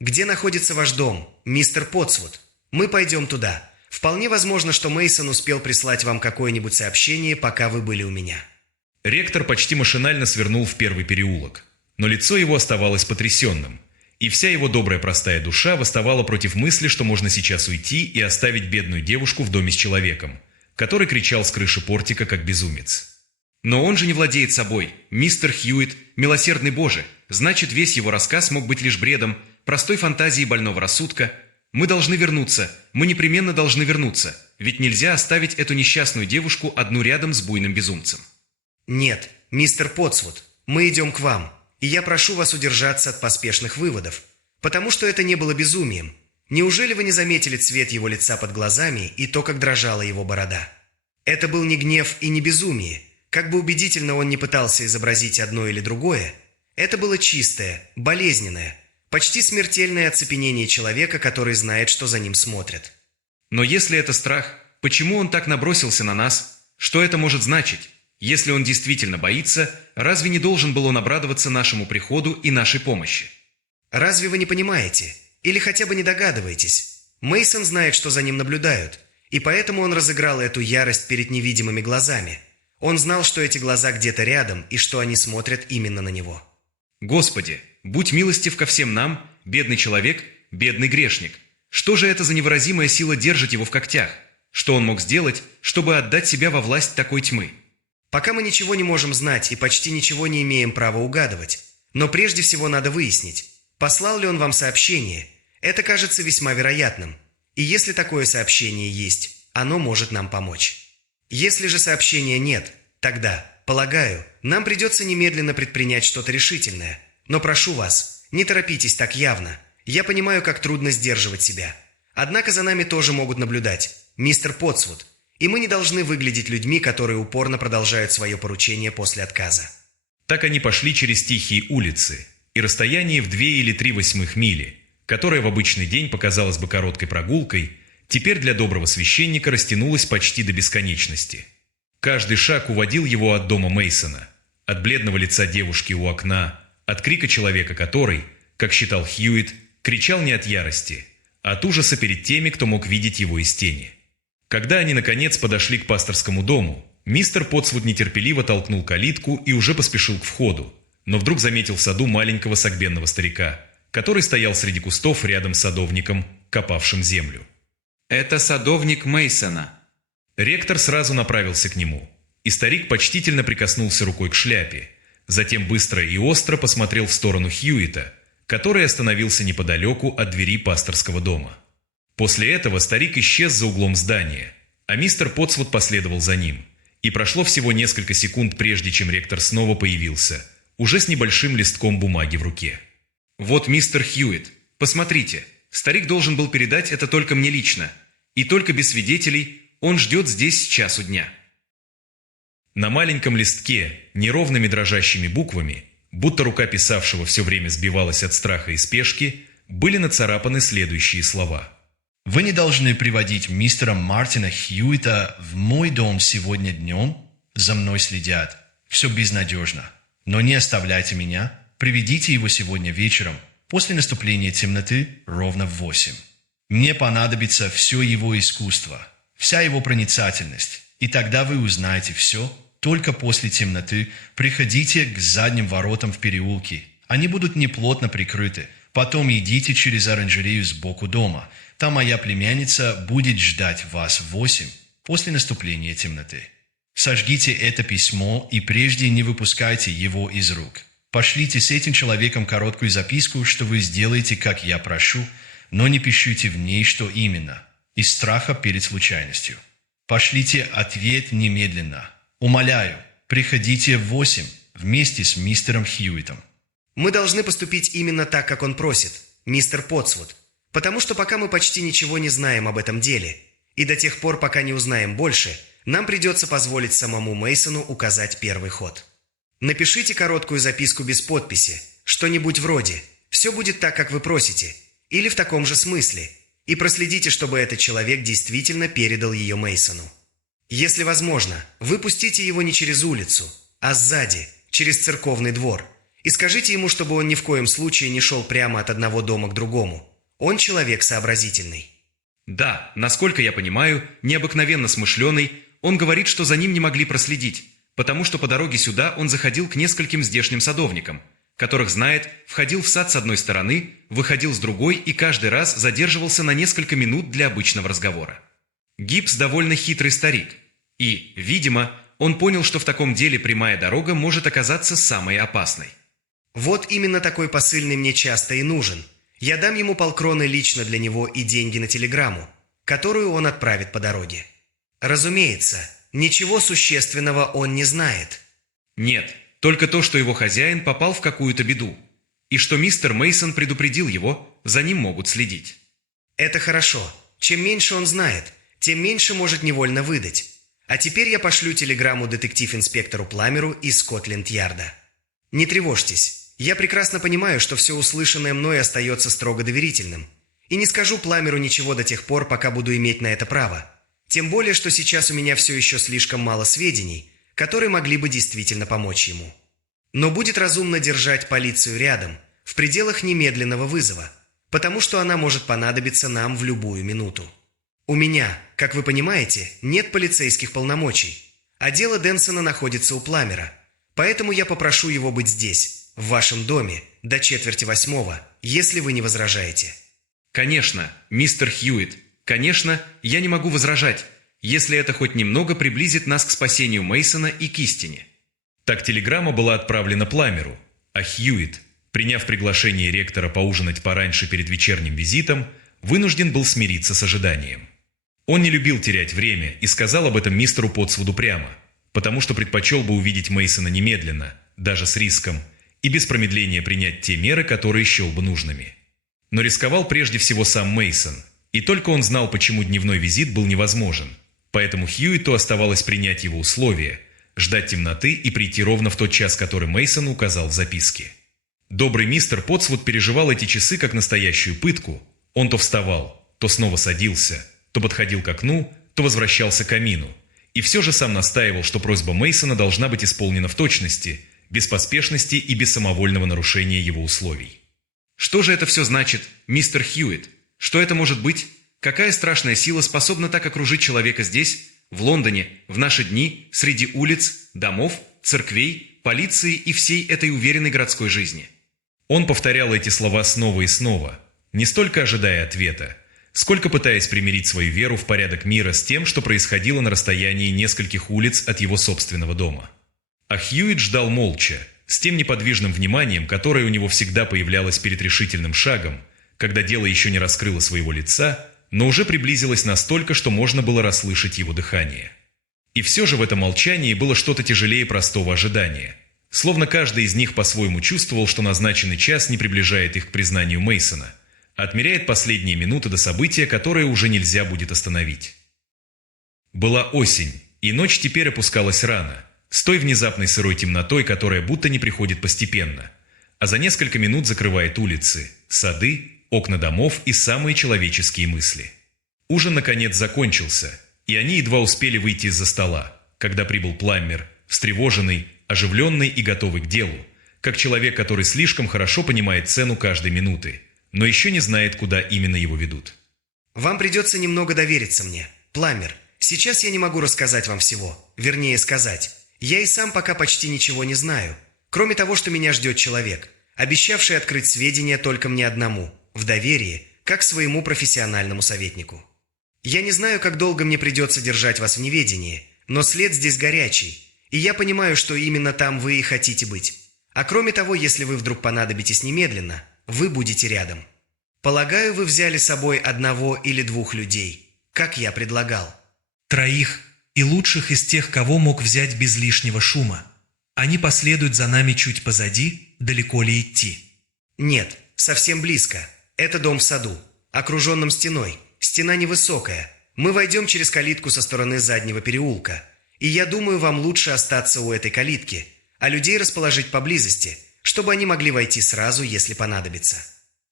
«Где находится ваш дом, мистер Потсвуд? Мы пойдем туда. Вполне возможно, что Мейсон успел прислать вам какое-нибудь сообщение, пока вы были у меня». Ректор почти машинально свернул в первый переулок, но лицо его оставалось потрясенным, и вся его добрая простая душа восставала против мысли, что можно сейчас уйти и оставить бедную девушку в доме с человеком, который кричал с крыши портика, как безумец. «Но он же не владеет собой, мистер Хьюитт, милосердный Боже, значит, весь его рассказ мог быть лишь бредом, простой фантазией больного рассудка. Мы должны вернуться, мы непременно должны вернуться, ведь нельзя оставить эту несчастную девушку одну рядом с буйным безумцем». «Нет, мистер Потсвуд, мы идем к вам, и я прошу вас удержаться от поспешных выводов, потому что это не было безумием. Неужели вы не заметили цвет его лица под глазами и то, как дрожала его борода? Это был не гнев и не безумие. Как бы убедительно он ни пытался изобразить одно или другое, это было чистое, болезненное, почти смертельное оцепенение человека, который знает, что за ним смотрят». «Но если это страх, почему он так набросился на нас? Что это может значить? Если он действительно боится, разве не должен был он обрадоваться нашему приходу и нашей помощи?» «Разве вы не понимаете? Или хотя бы не догадываетесь? Мейсон знает, что за ним наблюдают, и поэтому он разыграл эту ярость перед невидимыми глазами. Он знал, что эти глаза где-то рядом, и что они смотрят именно на него». «Господи, будь милостив ко всем нам, бедный человек, бедный грешник. Что же это за невыразимая сила держит его в когтях? Что он мог сделать, чтобы отдать себя во власть такой тьмы?» «Пока мы ничего не можем знать и почти ничего не имеем права угадывать. Но прежде всего надо выяснить, послал ли он вам сообщение. Это кажется весьма вероятным. И если такое сообщение есть, оно может нам помочь. Если же сообщения нет, тогда, полагаю, нам придется немедленно предпринять что-то решительное. Но прошу вас, не торопитесь так явно. Я понимаю, как трудно сдерживать себя. Однако за нами тоже могут наблюдать, мистер Потсвуд, и мы не должны выглядеть людьми, которые упорно продолжают свое поручение после отказа». Так они пошли через тихие улицы, и расстояние в 2 или 3/8 мили, которое в обычный день показалось бы короткой прогулкой, теперь для доброго священника растянулось почти до бесконечности. Каждый шаг уводил его от дома Мейсона, от бледного лица девушки у окна, от крика человека, который, как считал Хьюитт, кричал не от ярости, а от ужаса перед теми, кто мог видеть его из тени. Когда они, наконец, подошли к пасторскому дому, мистер Потсвуд нетерпеливо толкнул калитку и уже поспешил к входу, но вдруг заметил в саду маленького согбенного старика, который стоял среди кустов рядом с садовником, копавшим землю. «Это садовник Мейсона». Ректор сразу направился к нему, и старик почтительно прикоснулся рукой к шляпе, затем быстро и остро посмотрел в сторону Хьюитта, который остановился неподалеку от двери пасторского дома. После этого старик исчез за углом здания, а мистер Потсвуд последовал за ним, и прошло всего несколько секунд, прежде чем ректор снова появился, уже с небольшим листком бумаги в руке. «Вот мистер Хьюитт, посмотрите, старик должен был передать это только мне лично, и только без свидетелей он ждет здесь с часу дня». На маленьком листке, неровными дрожащими буквами, будто рука писавшего все время сбивалась от страха и спешки, были нацарапаны следующие слова. «Вы не должны приводить мистера Мартина Хьюитта в мой дом сегодня днем. За мной следят. Все безнадежно. Но не оставляйте меня. Приведите его сегодня вечером, после наступления темноты, ровно в 8. Мне понадобится все его искусство, вся его проницательность, и тогда вы узнаете все. Только после темноты приходите к задним воротам в переулке. Они будут неплотно прикрыты. Потом идите через оранжерею сбоку дома. Там моя племянница будет ждать вас в 8, после наступления темноты. Сожгите это письмо и прежде не выпускайте его из рук. Пошлите с этим человеком короткую записку, что вы сделаете, как я прошу, но не пишите в ней, что именно, из страха перед случайностью. Пошлите ответ немедленно. Умоляю, приходите в 8 вместе с мистером Хьюиттом». «Мы должны поступить именно так, как он просит, мистер Потсвуд, потому что пока мы почти ничего не знаем об этом деле, и до тех пор, пока не узнаем больше, нам придется позволить самому Мейсону указать первый ход. Напишите короткую записку без подписи, что-нибудь вроде «Все будет так, как вы просите», или в таком же смысле, и проследите, чтобы этот человек действительно передал ее Мейсону. Если возможно, выпустите его не через улицу, а сзади, через церковный двор, и скажите ему, чтобы он ни в коем случае не шел прямо от одного дома к другому. Он человек сообразительный». «Да, насколько я понимаю, необыкновенно смышленый, он говорит, что за ним не могли проследить, потому что по дороге сюда он заходил к нескольким здешним садовникам, которых знает, входил в сад с одной стороны, выходил с другой и каждый раз задерживался на несколько минут для обычного разговора. Гибс довольно хитрый старик, и, видимо, он понял, что в таком деле прямая дорога может оказаться самой опасной». «Вот именно такой посыльный мне часто и нужен. Я дам ему полкроны лично для него и деньги на телеграмму, которую он отправит по дороге. Разумеется, ничего существенного он не знает. Нет, только то, что его хозяин попал в какую-то беду. И что мистер Мейсон предупредил его, за ним могут следить. Это хорошо. Чем меньше он знает, тем меньше может невольно выдать. А теперь я пошлю телеграмму детектив-инспектору Пламеру из Скотленд-Ярда. Не тревожьтесь, я прекрасно понимаю, что все услышанное мной остается строго доверительным. И не скажу Пламеру ничего до тех пор, пока буду иметь на это право. Тем более, что сейчас у меня все еще слишком мало сведений, которые могли бы действительно помочь ему. Но будет разумно держать полицию рядом, в пределах немедленного вызова, потому что она может понадобиться нам в любую минуту. У меня, как вы понимаете, нет полицейских полномочий, а дело Денсона находится у Пламера, поэтому я попрошу его быть здесь, в вашем доме, до 7:45, если вы не возражаете. Конечно, мистер Хьюитт, конечно, я не могу возражать, если это хоть немного приблизит нас к спасению Мейсона и к истине. Так телеграмма была отправлена Пламеру, а Хьюитт, приняв приглашение ректора поужинать пораньше перед вечерним визитом, вынужден был смириться с ожиданием. Он не любил терять время и сказал об этом мистеру Потсвуду прямо, потому что предпочел бы увидеть Мейсона немедленно, даже с риском, и без промедления принять те меры, которые счел бы нужными. Но рисковал прежде всего сам Мейсон, и только он знал, почему дневной визит был невозможен, поэтому Хьюитту оставалось принять его условия, ждать темноты и прийти ровно в тот час, который Мейсон указал в записке. Добрый мистер Потсвуд переживал эти часы как настоящую пытку. Он то вставал, то снова садился, то подходил к окну, то возвращался к камину. И все же сам настаивал, что просьба Мейсона должна быть исполнена в точности, без поспешности и без самовольного нарушения его условий. Что же это все значит, мистер Хьюитт? Что это может быть? Какая страшная сила способна так окружить человека здесь, в Лондоне, в наши дни, среди улиц, домов, церквей, полиции и всей этой уверенной городской жизни? Он повторял эти слова снова и снова, не столько ожидая ответа, сколько пытаясь примирить свою веру в порядок мира с тем, что происходило на расстоянии нескольких улиц от его собственного дома. А Хьюитт ждал молча, с тем неподвижным вниманием, которое у него всегда появлялось перед решительным шагом, когда дело еще не раскрыло своего лица, но уже приблизилось настолько, что можно было расслышать его дыхание. И все же в этом молчании было что-то тяжелее простого ожидания, словно каждый из них по-своему чувствовал, что назначенный час не приближает их к признанию Мейсона, а отмеряет последние минуты до события, которое уже нельзя будет остановить. Была осень, и ночь теперь опускалась рано, с той внезапной сырой темнотой, которая будто не приходит постепенно, а за несколько минут закрывает улицы, сады, окна домов и самые человеческие мысли. Ужин наконец закончился, и они едва успели выйти из-за стола, когда прибыл Пламмер, встревоженный, оживленный и готовый к делу, как человек, который слишком хорошо понимает цену каждой минуты, но еще не знает, куда именно его ведут. Вам придется немного довериться мне, Пламмер. Сейчас я не могу рассказать вам всего, вернее сказать. Я и сам пока почти ничего не знаю, кроме того, что меня ждет человек, обещавший открыть сведения только мне одному, в доверии, как своему профессиональному советнику. Я не знаю, как долго мне придется держать вас в неведении, но след здесь горячий, и я понимаю, что именно там вы и хотите быть. А кроме того, если вы вдруг понадобитесь немедленно, вы будете рядом. Полагаю, вы взяли с собой одного или двух людей, как я предлагал. 3 и лучших из тех, кого мог взять без лишнего шума. Они последуют за нами чуть позади, далеко ли идти? Нет, совсем близко. Это дом в саду, окруженном стеной. Стена невысокая. Мы войдем через калитку со стороны заднего переулка. И я думаю, вам лучше остаться у этой калитки, а людей расположить поблизости, чтобы они могли войти сразу, если понадобится.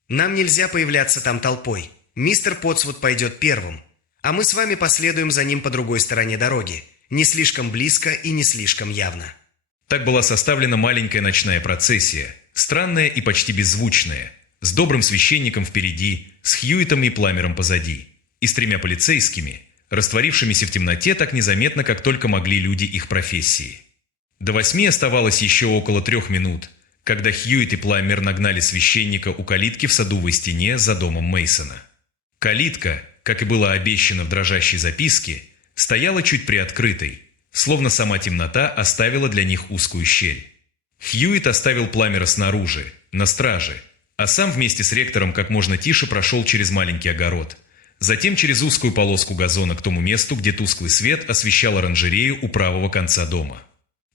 Нам нельзя появляться там толпой. Мистер Потсвуд пойдет первым, а мы с вами последуем за ним по другой стороне дороги, не слишком близко и не слишком явно. Так была составлена маленькая ночная процессия, странная и почти беззвучная, с добрым священником впереди, с Хьюиттом и Пламером позади, и с 3 полицейскими, растворившимися в темноте так незаметно, как только могли люди их профессии. До 8 оставалось еще около 3 минут, когда Хьюитт и Пламер нагнали священника у калитки в садовой стене за домом Мейсона. Калитка, как и было обещано в дрожащей записке, стояла чуть приоткрытой, словно сама темнота оставила для них узкую щель. Хьюитт оставил Пламера снаружи, на страже, а сам вместе с ректором как можно тише прошел через маленький огород, затем через узкую полоску газона к тому месту, где тусклый свет освещал оранжерею у правого конца дома.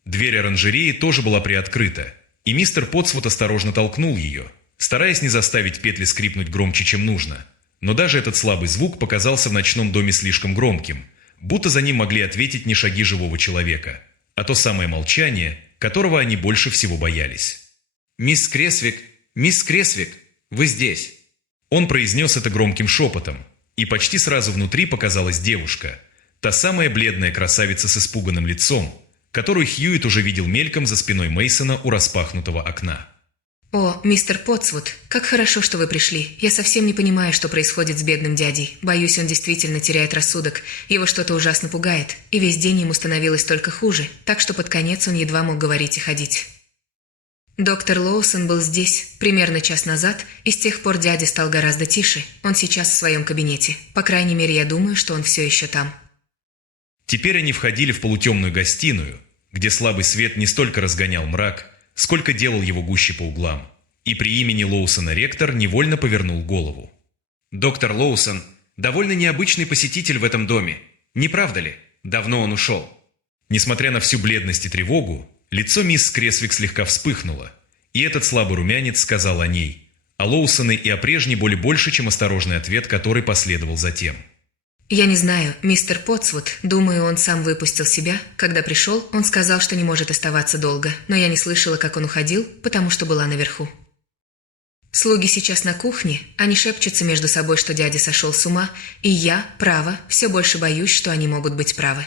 Дверь оранжереи тоже была приоткрыта, и мистер Потсвуд осторожно толкнул ее, стараясь не заставить петли скрипнуть громче, чем нужно. Но даже этот слабый звук показался в ночном доме слишком громким, будто за ним могли ответить не шаги живого человека, а то самое молчание, которого они больше всего боялись. Мисс Кресвик, вы здесь?» Он произнес это громким шепотом, и почти сразу внутри показалась девушка, та самая бледная красавица с испуганным лицом, которую Хьюитт уже видел мельком за спиной Мейсона у распахнутого окна. «О, мистер Потсвуд, как хорошо, что вы пришли. Я совсем не понимаю, что происходит с бедным дядей. Боюсь, он действительно теряет рассудок. Его что-то ужасно пугает. И весь день ему становилось только хуже, так что под конец он едва мог говорить и ходить. Доктор Лоусон был здесь примерно час назад, и с тех пор дядя стал гораздо тише. Он сейчас в своем кабинете. По крайней мере, я думаю, что он все еще там». Теперь они входили в полутемную гостиную, где слабый свет не столько разгонял мрак, сколько делал его гуще по углам, и при имени Лоусона ректор невольно повернул голову. «Доктор Лоусон – довольно необычный посетитель в этом доме. Не правда ли? Давно он ушел». Несмотря на всю бледность и тревогу, лицо мисс Кресвик слегка вспыхнуло, и этот слабый румянец сказал о ней, о Лоусоне и о прежней боли больше, чем осторожный ответ, который последовал затем. «Я не знаю, мистер Потсвуд, думаю, он сам выпустил себя. Когда пришел, он сказал, что не может оставаться долго, но я не слышала, как он уходил, потому что была наверху. Слуги сейчас на кухне, они шепчутся между собой, что дядя сошел с ума, и я, право, все больше боюсь, что они могут быть правы».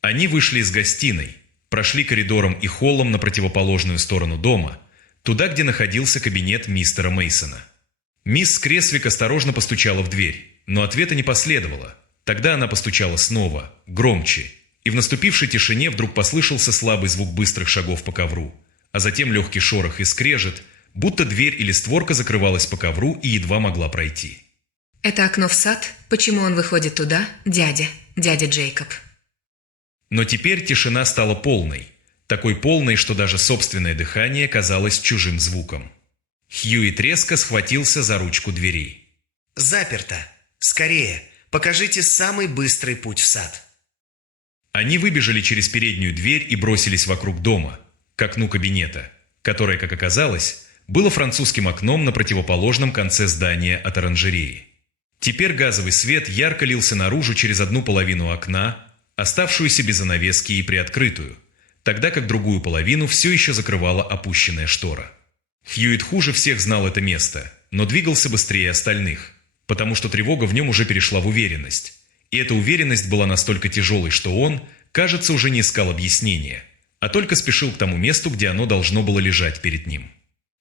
Они вышли из гостиной, прошли коридором и холлом на противоположную сторону дома, туда, где находился кабинет мистера Мейсона. Мисс Кресвик осторожно постучала в дверь, но ответа не последовало. Тогда она постучала снова, громче, и в наступившей тишине вдруг послышался слабый звук быстрых шагов по ковру, а затем легкий шорох и скрежет, будто дверь или створка закрывалась по ковру и едва могла пройти. «Это окно в сад. Почему он выходит туда? Дядя Джейкоб». Но теперь тишина стала полной, такой полной, что даже собственное дыхание казалось чужим звуком. Хьюитт резко схватился за ручку двери. «Заперто. Скорее, покажите самый быстрый путь в сад». Они выбежали через переднюю дверь и бросились вокруг дома, к окну кабинета, которое, как оказалось, было французским окном на противоположном конце здания от оранжереи. Теперь газовый свет ярко лился наружу через одну половину окна, оставшуюся без занавески и приоткрытую, тогда как другую половину все еще закрывала опущенная штора. Хьюитт хуже всех знал это место, но двигался быстрее остальных, потому что тревога в нем уже перешла в уверенность. И эта уверенность была настолько тяжелой, что он, кажется, уже не искал объяснения, а только спешил к тому месту, где оно должно было лежать перед ним.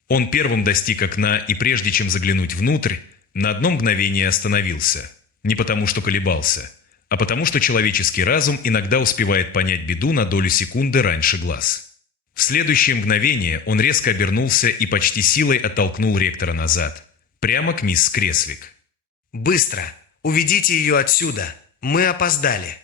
Он первым достиг окна и прежде чем заглянуть внутрь, на одно мгновение остановился, не потому что колебался, а потому что человеческий разум иногда успевает понять беду на долю секунды раньше глаз. В следующее мгновение он резко обернулся и почти силой оттолкнул ректора назад, прямо к мисс Кресвик. «Быстро! Уведите ее отсюда! Мы опоздали!»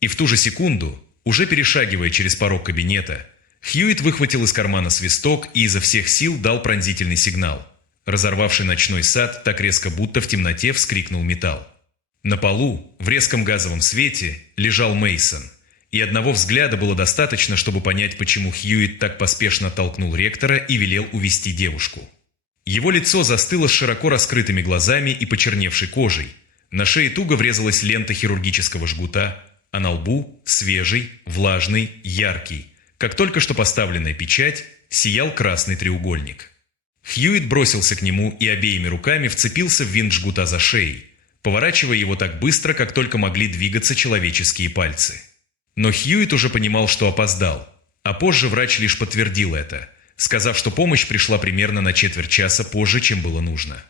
И в ту же секунду, уже перешагивая через порог кабинета, Хьюитт выхватил из кармана свисток и изо всех сил дал пронзительный сигнал. Разорвавший ночной сад так резко, будто в темноте вскрикнул металл. На полу, в резком газовом свете, лежал Мейсон, и одного взгляда было достаточно, чтобы понять, почему Хьюитт так поспешно оттолкнул ректора и велел увести девушку. Его лицо застыло с широко раскрытыми глазами и почерневшей кожей, на шее туго врезалась лента хирургического жгута, а на лбу, свежий, влажный, яркий, как только что поставленная печать, сиял красный треугольник. Хьюитт бросился к нему и обеими руками вцепился в винт жгута за шеей, поворачивая его так быстро, как только могли двигаться человеческие пальцы. Но Хьюитт уже понимал, что опоздал, а позже врач лишь подтвердил это, сказав, что помощь пришла примерно на четверть часа позже, чем было нужно.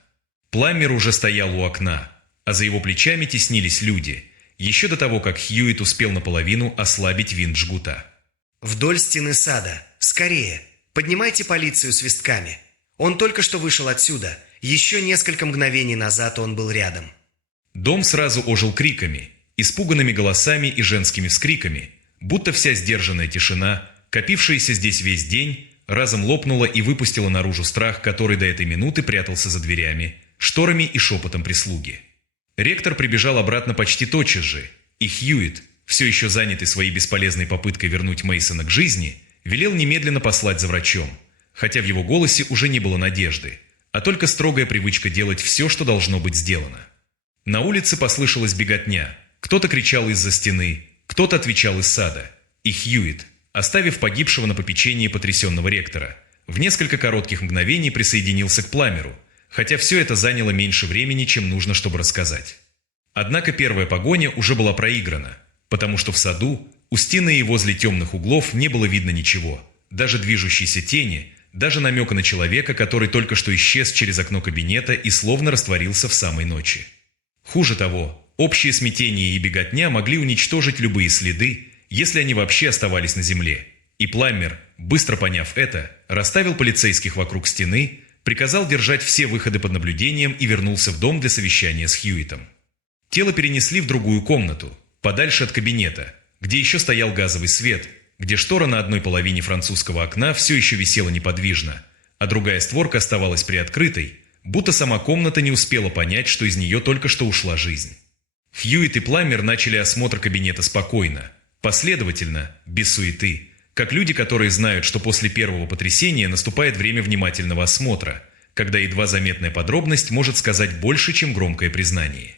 Пламмер уже стоял у окна, а за его плечами теснились люди, еще до того, как Хьюитт успел наполовину ослабить винт жгута. «Вдоль стены сада! Скорее! Поднимайте полицию свистками! Он только что вышел отсюда. Еще несколько мгновений назад он был рядом». Дом сразу ожил криками, испуганными голосами и женскими вскриками, будто вся сдержанная тишина, копившаяся здесь весь день, разом лопнула и выпустила наружу страх, который до этой минуты прятался за дверями, шторами и шепотом прислуги. Ректор прибежал обратно почти тотчас же, и Хьюитт, все еще занятый своей бесполезной попыткой вернуть Мейсона к жизни, велел немедленно послать за врачом, хотя в его голосе уже не было надежды, а только строгая привычка делать все, что должно быть сделано. На улице послышалась беготня, кто-то кричал из-за стены, кто-то отвечал из сада, и Хьюитт, оставив погибшего на попечении потрясенного ректора, в несколько коротких мгновений присоединился к Пламеру, хотя все это заняло меньше времени, чем нужно, чтобы рассказать. Однако первая погоня уже была проиграна, потому что в саду, у стены и возле темных углов не было видно ничего, даже движущейся тени, даже намека на человека, который только что исчез через окно кабинета и словно растворился в самой ночи. Хуже того, общее смятение и беготня могли уничтожить любые следы, если они вообще оставались на земле, и Пламмер, быстро поняв это, расставил полицейских вокруг стены, приказал держать все выходы под наблюдением и вернулся в дом для совещания с Хьюиттом. Тело перенесли в другую комнату, подальше от кабинета, где еще стоял газовый свет, где штора на одной половине французского окна все еще висела неподвижно, а другая створка оставалась приоткрытой, будто сама комната не успела понять, что из нее только что ушла жизнь. Хьюитт и Пламмер начали осмотр кабинета спокойно, последовательно, без суеты, как люди, которые знают, что после первого потрясения наступает время внимательного осмотра, когда едва заметная подробность может сказать больше, чем громкое признание.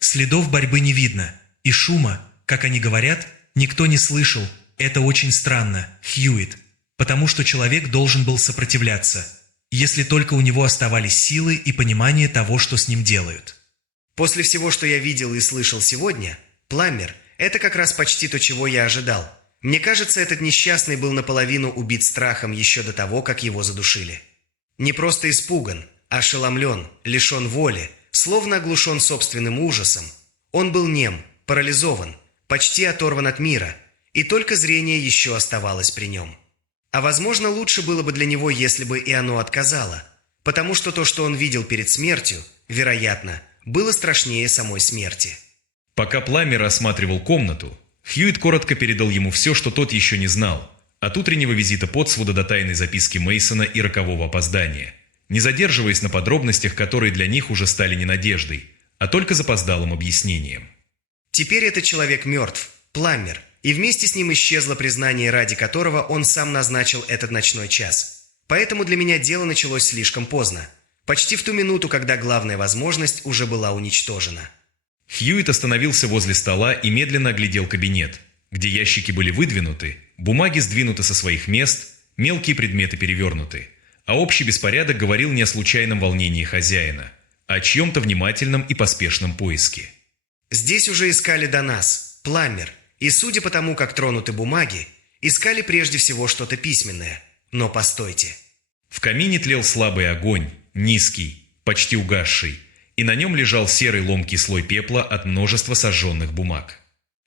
Следов борьбы не видно, и шума, как они говорят, никто не слышал. Это очень странно, Хьюитт, потому что человек должен был сопротивляться, если только у него оставались силы и понимание того, что с ним делают. После всего, что я видел и слышал сегодня, Пламмер – это как раз почти то, чего я ожидал. Мне кажется, этот несчастный был наполовину убит страхом еще до того, как его задушили. Не просто испуган, а ошеломлен, лишен воли, словно оглушен собственным ужасом. Он был нем, парализован, почти оторван от мира, и только зрение еще оставалось при нем. А возможно, лучше было бы для него, если бы и оно отказало, потому что то, что он видел перед смертью, вероятно, было страшнее самой смерти. Пока Пламмер осматривал комнату, Хьюитт коротко передал ему все, что тот еще не знал, от утреннего визита Потсвуда до тайной записки Мейсона и рокового опоздания, не задерживаясь на подробностях, которые для них уже стали не надеждой, а только запоздалым объяснением. Теперь этот человек мертв, Пламмер, и вместе с ним исчезло признание, ради которого он сам назначил этот ночной час. Поэтому для меня дело началось слишком поздно, почти в ту минуту, когда главная возможность уже была уничтожена. Хьюитт остановился возле стола и медленно оглядел кабинет, где ящики были выдвинуты, бумаги сдвинуты со своих мест, мелкие предметы перевернуты, а общий беспорядок говорил не о случайном волнении хозяина, а о чьем-то внимательном и поспешном поиске. Здесь уже искали до нас, Пламмер, и судя по тому, как тронуты бумаги, искали прежде всего что-то письменное. Но постойте. В камине тлел слабый огонь, низкий, почти угасший, и на нем лежал серый ломкий слой пепла от множества сожженных бумаг.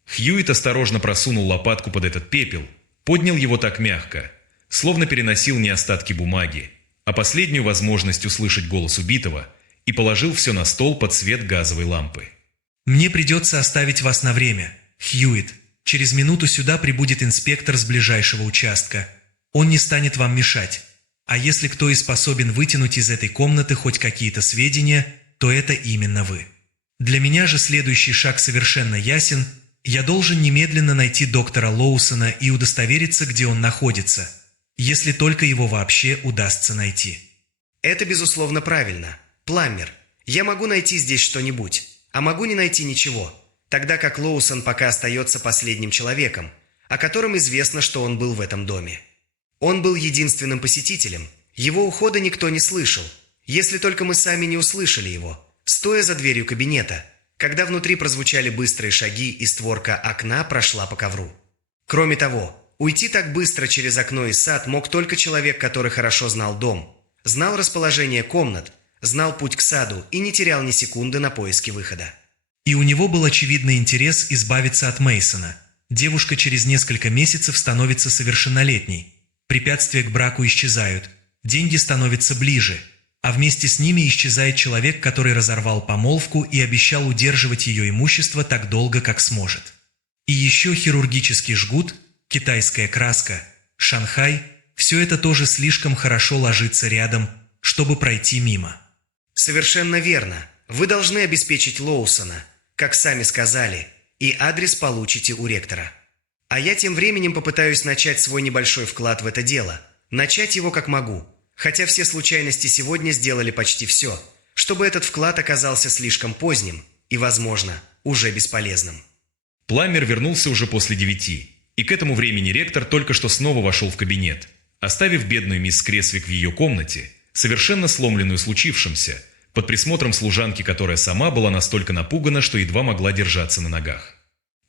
Хьюитт осторожно просунул лопатку под этот пепел, поднял его так мягко, словно переносил не остатки бумаги, а последнюю возможность услышать голос убитого, и положил все на стол под свет газовой лампы. «Мне придется оставить вас на время, Хьюитт. Через минуту сюда прибудет инспектор с ближайшего участка. Он не станет вам мешать. А если кто и способен вытянуть из этой комнаты хоть какие-то сведения, то это именно вы. Для меня же следующий шаг совершенно ясен. Я должен немедленно найти доктора Лоусона и удостовериться, где он находится, если только его вообще удастся найти». Это, безусловно, правильно. Пламмер, я могу найти здесь что-нибудь, а могу не найти ничего, тогда как Лоусон пока остается последним человеком, о котором известно, что он был в этом доме. Он был единственным посетителем, его ухода никто не слышал, если только мы сами не услышали его, стоя за дверью кабинета, когда внутри прозвучали быстрые шаги и створка окна прошла по ковру. Кроме того, уйти так быстро через окно и сад мог только человек, который хорошо знал дом, знал расположение комнат, знал путь к саду и не терял ни секунды на поиски выхода. И у него был очевидный интерес избавиться от Мейсона. Девушка через несколько месяцев становится совершеннолетней. Препятствия к браку исчезают, деньги становятся ближе, а вместе с ними исчезает человек, который разорвал помолвку и обещал удерживать ее имущество так долго, как сможет. И еще хирургический жгут, китайская краска, Шанхай, все это тоже слишком хорошо ложится рядом, чтобы пройти мимо. Совершенно верно. Вы должны обеспечить Лоусона, как сами сказали, и адрес получите у ректора. А я тем временем попытаюсь начать свой небольшой вклад в это дело. Начать его как могу. Хотя все случайности сегодня сделали почти все, чтобы этот вклад оказался слишком поздним и, возможно, уже бесполезным. Пламмер вернулся уже после 9, и к этому времени ректор только что снова вошел в кабинет, оставив бедную мисс Кресвик в ее комнате, совершенно сломленную случившимся, под присмотром служанки, которая сама была настолько напугана, что едва могла держаться на ногах.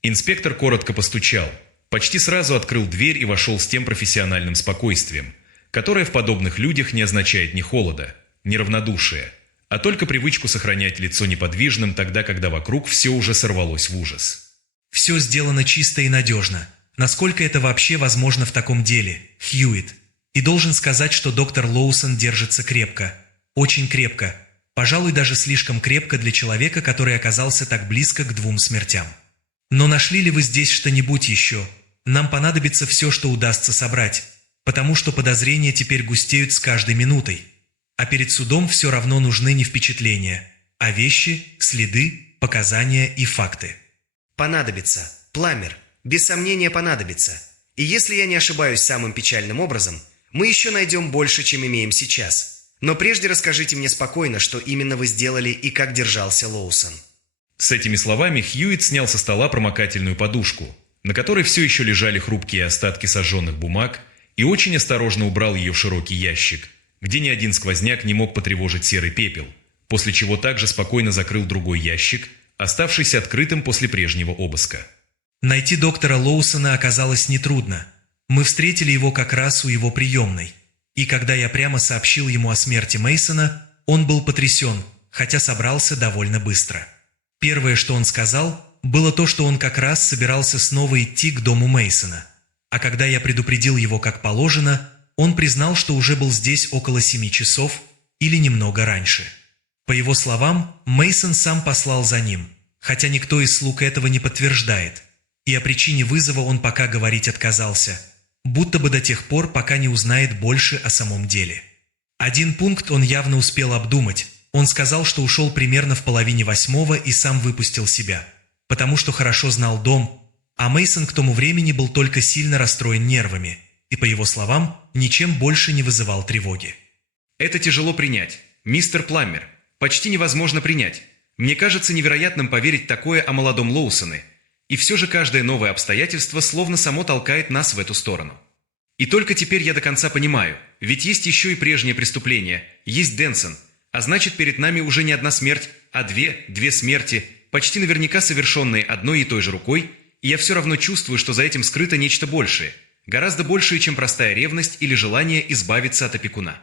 Инспектор коротко постучал, почти сразу открыл дверь и вошел с тем профессиональным спокойствием, которое в подобных людях не означает ни холода, ни равнодушия, а только привычку сохранять лицо неподвижным тогда, когда вокруг все уже сорвалось в ужас. Все сделано чисто и надежно. Насколько это вообще возможно в таком деле, Хьюитт? И должен сказать, что доктор Лоусон держится крепко. Очень крепко. Пожалуй, даже слишком крепко для человека, который оказался так близко к 2 смертям. Но нашли ли вы здесь что-нибудь еще? Нам понадобится все, что удастся собрать, потому что подозрения теперь густеют с каждой минутой. А перед судом все равно нужны не впечатления, а вещи, следы, показания и факты. Понадобится. Пламмер. Без сомнения понадобится. И если я не ошибаюсь самым печальным образом, мы еще найдем больше, чем имеем сейчас. Но прежде расскажите мне спокойно, что именно вы сделали и как держался Лоусон. С этими словами Хьюитт снял со стола промокательную подушку, на которой все еще лежали хрупкие остатки сожженных бумаг, и очень осторожно убрал ее в широкий ящик, где ни один сквозняк не мог потревожить серый пепел, после чего также спокойно закрыл другой ящик, оставшийся открытым после прежнего обыска. Найти доктора Лоусона оказалось нетрудно. Мы встретили его как раз у его приемной. И когда я прямо сообщил ему о смерти Мейсона, он был потрясен, хотя собрался довольно быстро. Первое, что он сказал, было то, что он как раз собирался снова идти к дому Мейсона. А когда я предупредил его как положено, он признал, что уже был здесь около 7 часов или немного раньше. По его словам, Мейсон сам послал за ним, хотя никто из слуг этого не подтверждает. И о причине вызова он пока говорить отказался, будто бы до тех пор, пока не узнает больше о самом деле. Один пункт он явно успел обдумать. Он сказал, что ушел примерно в 7:30 и сам выпустил себя, потому что хорошо знал дом, а Мейсон к тому времени был только сильно расстроен нервами и, по его словам, ничем больше не вызывал тревоги. Это тяжело принять. Мистер Пламмер, почти невозможно принять. Мне кажется невероятным поверить такое о молодом Лоусоне. И все же каждое новое обстоятельство словно само толкает нас в эту сторону. И только теперь я до конца понимаю, ведь есть еще и прежнее преступление, есть Дэнсон, а значит перед нами уже не одна смерть, а две смерти, почти наверняка совершенные одной и той же рукой, и я все равно чувствую, что за этим скрыто нечто большее, гораздо большее, чем простая ревность или желание избавиться от опекуна.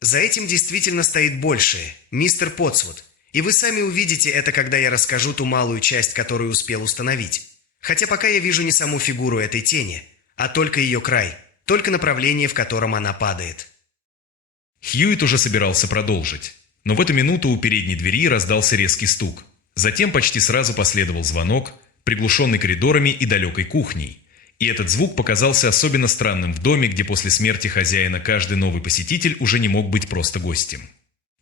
За этим действительно стоит большее, мистер Потсвуд. И вы сами увидите это, когда я расскажу ту малую часть, которую успел установить. Хотя пока я вижу не саму фигуру этой тени, а только ее край, только направление, в котором она падает. Хьюитт уже собирался продолжить, но в эту минуту у передней двери раздался резкий стук. Затем почти сразу последовал звонок, приглушенный коридорами и далекой кухней. И этот звук показался особенно странным в доме, где после смерти хозяина каждый новый посетитель уже не мог быть просто гостем.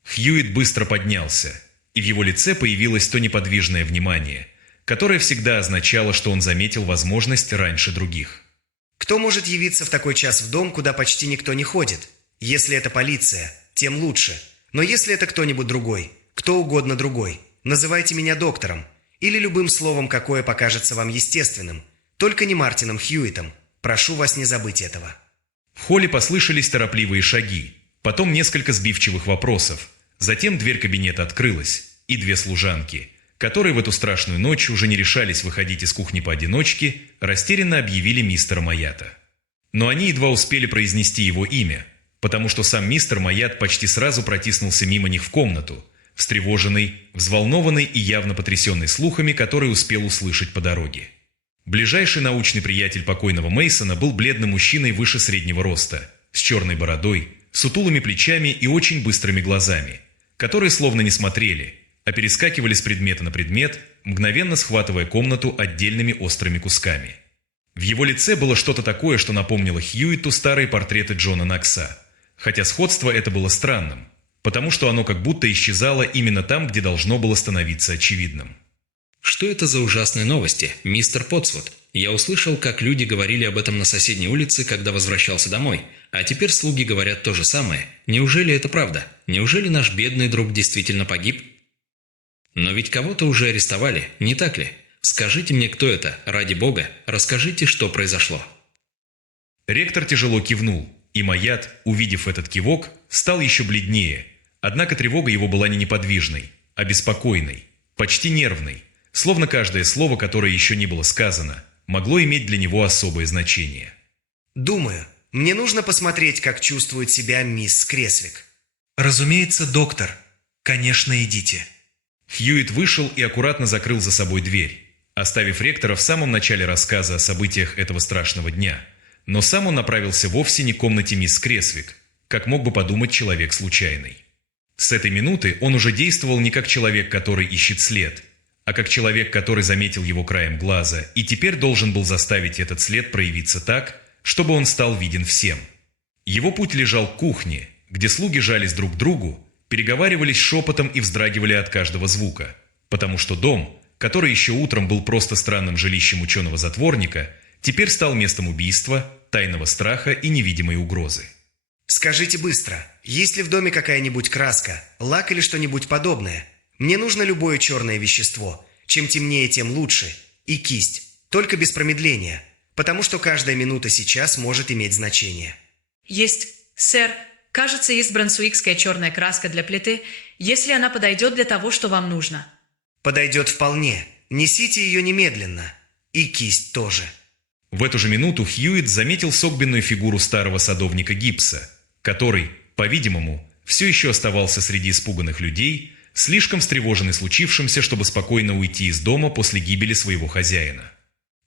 Хьюитт быстро поднялся, и в его лице появилось то неподвижное внимание, которое всегда означало, что он заметил возможность раньше других. Кто может явиться в такой час в дом, куда почти никто не ходит? Если это полиция, тем лучше. Но если это кто-нибудь другой, кто угодно другой, называйте меня доктором или любым словом, какое покажется вам естественным, только не Мартином Хьюиттом. Прошу вас не забыть этого. В холле послышались торопливые шаги, потом несколько сбивчивых вопросов. Затем дверь кабинета открылась, и 2 служанки, которые в эту страшную ночь уже не решались выходить из кухни поодиночке, растерянно объявили мистера Майята. Но они едва успели произнести его имя, потому что сам мистер Майят почти сразу протиснулся мимо них в комнату, встревоженный, взволнованный и явно потрясенный слухами, которые успел услышать по дороге. Ближайший научный приятель покойного Мейсона был бледным мужчиной выше среднего роста, с черной бородой, сутулыми плечами и очень быстрыми глазами, которые словно не смотрели, а перескакивали с предмета на предмет, мгновенно схватывая комнату отдельными острыми кусками. В его лице было что-то такое, что напомнило Хьюиту старые портреты Джона Нокса. Хотя сходство это было странным, потому что оно как будто исчезало именно там, где должно было становиться очевидным. Что это за ужасные новости, мистер Потсвуд? Я услышал, как люди говорили об этом на соседней улице, когда возвращался домой. А теперь слуги говорят то же самое. Неужели это правда? Неужели наш бедный друг действительно погиб? Но ведь кого-то уже арестовали, не так ли? Скажите мне, кто это, ради бога, расскажите, что произошло». Ректор тяжело кивнул, и Маят, увидев этот кивок, стал еще бледнее. Однако тревога его была не неподвижной, а беспокойной, почти нервной, словно каждое слово, которое еще не было сказано, могло иметь для него особое значение. Думаю, мне нужно посмотреть, как чувствует себя мисс Кресвик. «Разумеется, доктор. Конечно, идите». Хьюит вышел и аккуратно закрыл за собой дверь, оставив ректора в самом начале рассказа о событиях этого страшного дня. Но сам он направился вовсе не к комнате мисс Кресвик, как мог бы подумать человек случайный. С этой минуты он уже действовал не как человек, который ищет след, а как человек, который заметил его краем глаза и теперь должен был заставить этот след проявиться так, чтобы он стал виден всем. Его путь лежал к кухне, где слуги жались друг к другу, переговаривались шепотом и вздрагивали от каждого звука, потому что дом, который еще утром был просто странным жилищем ученого-затворника, теперь стал местом убийства, тайного страха и невидимой угрозы. Скажите быстро, есть ли в доме какая-нибудь краска, лак или что-нибудь подобное? Мне нужно любое черное вещество. Чем темнее, тем лучше. И кисть. Только без промедления. Потому что каждая минута сейчас может иметь значение. Есть, сэр. Кажется, есть брансуикская черная краска для плиты, если она подойдет для того, что вам нужно. Подойдет вполне. Несите ее немедленно. И кисть тоже. В эту же минуту Хьюит заметил согбенную фигуру старого садовника Гибса, который, по-видимому, все еще оставался среди испуганных людей, слишком встревоженный случившимся, чтобы спокойно уйти из дома после гибели своего хозяина.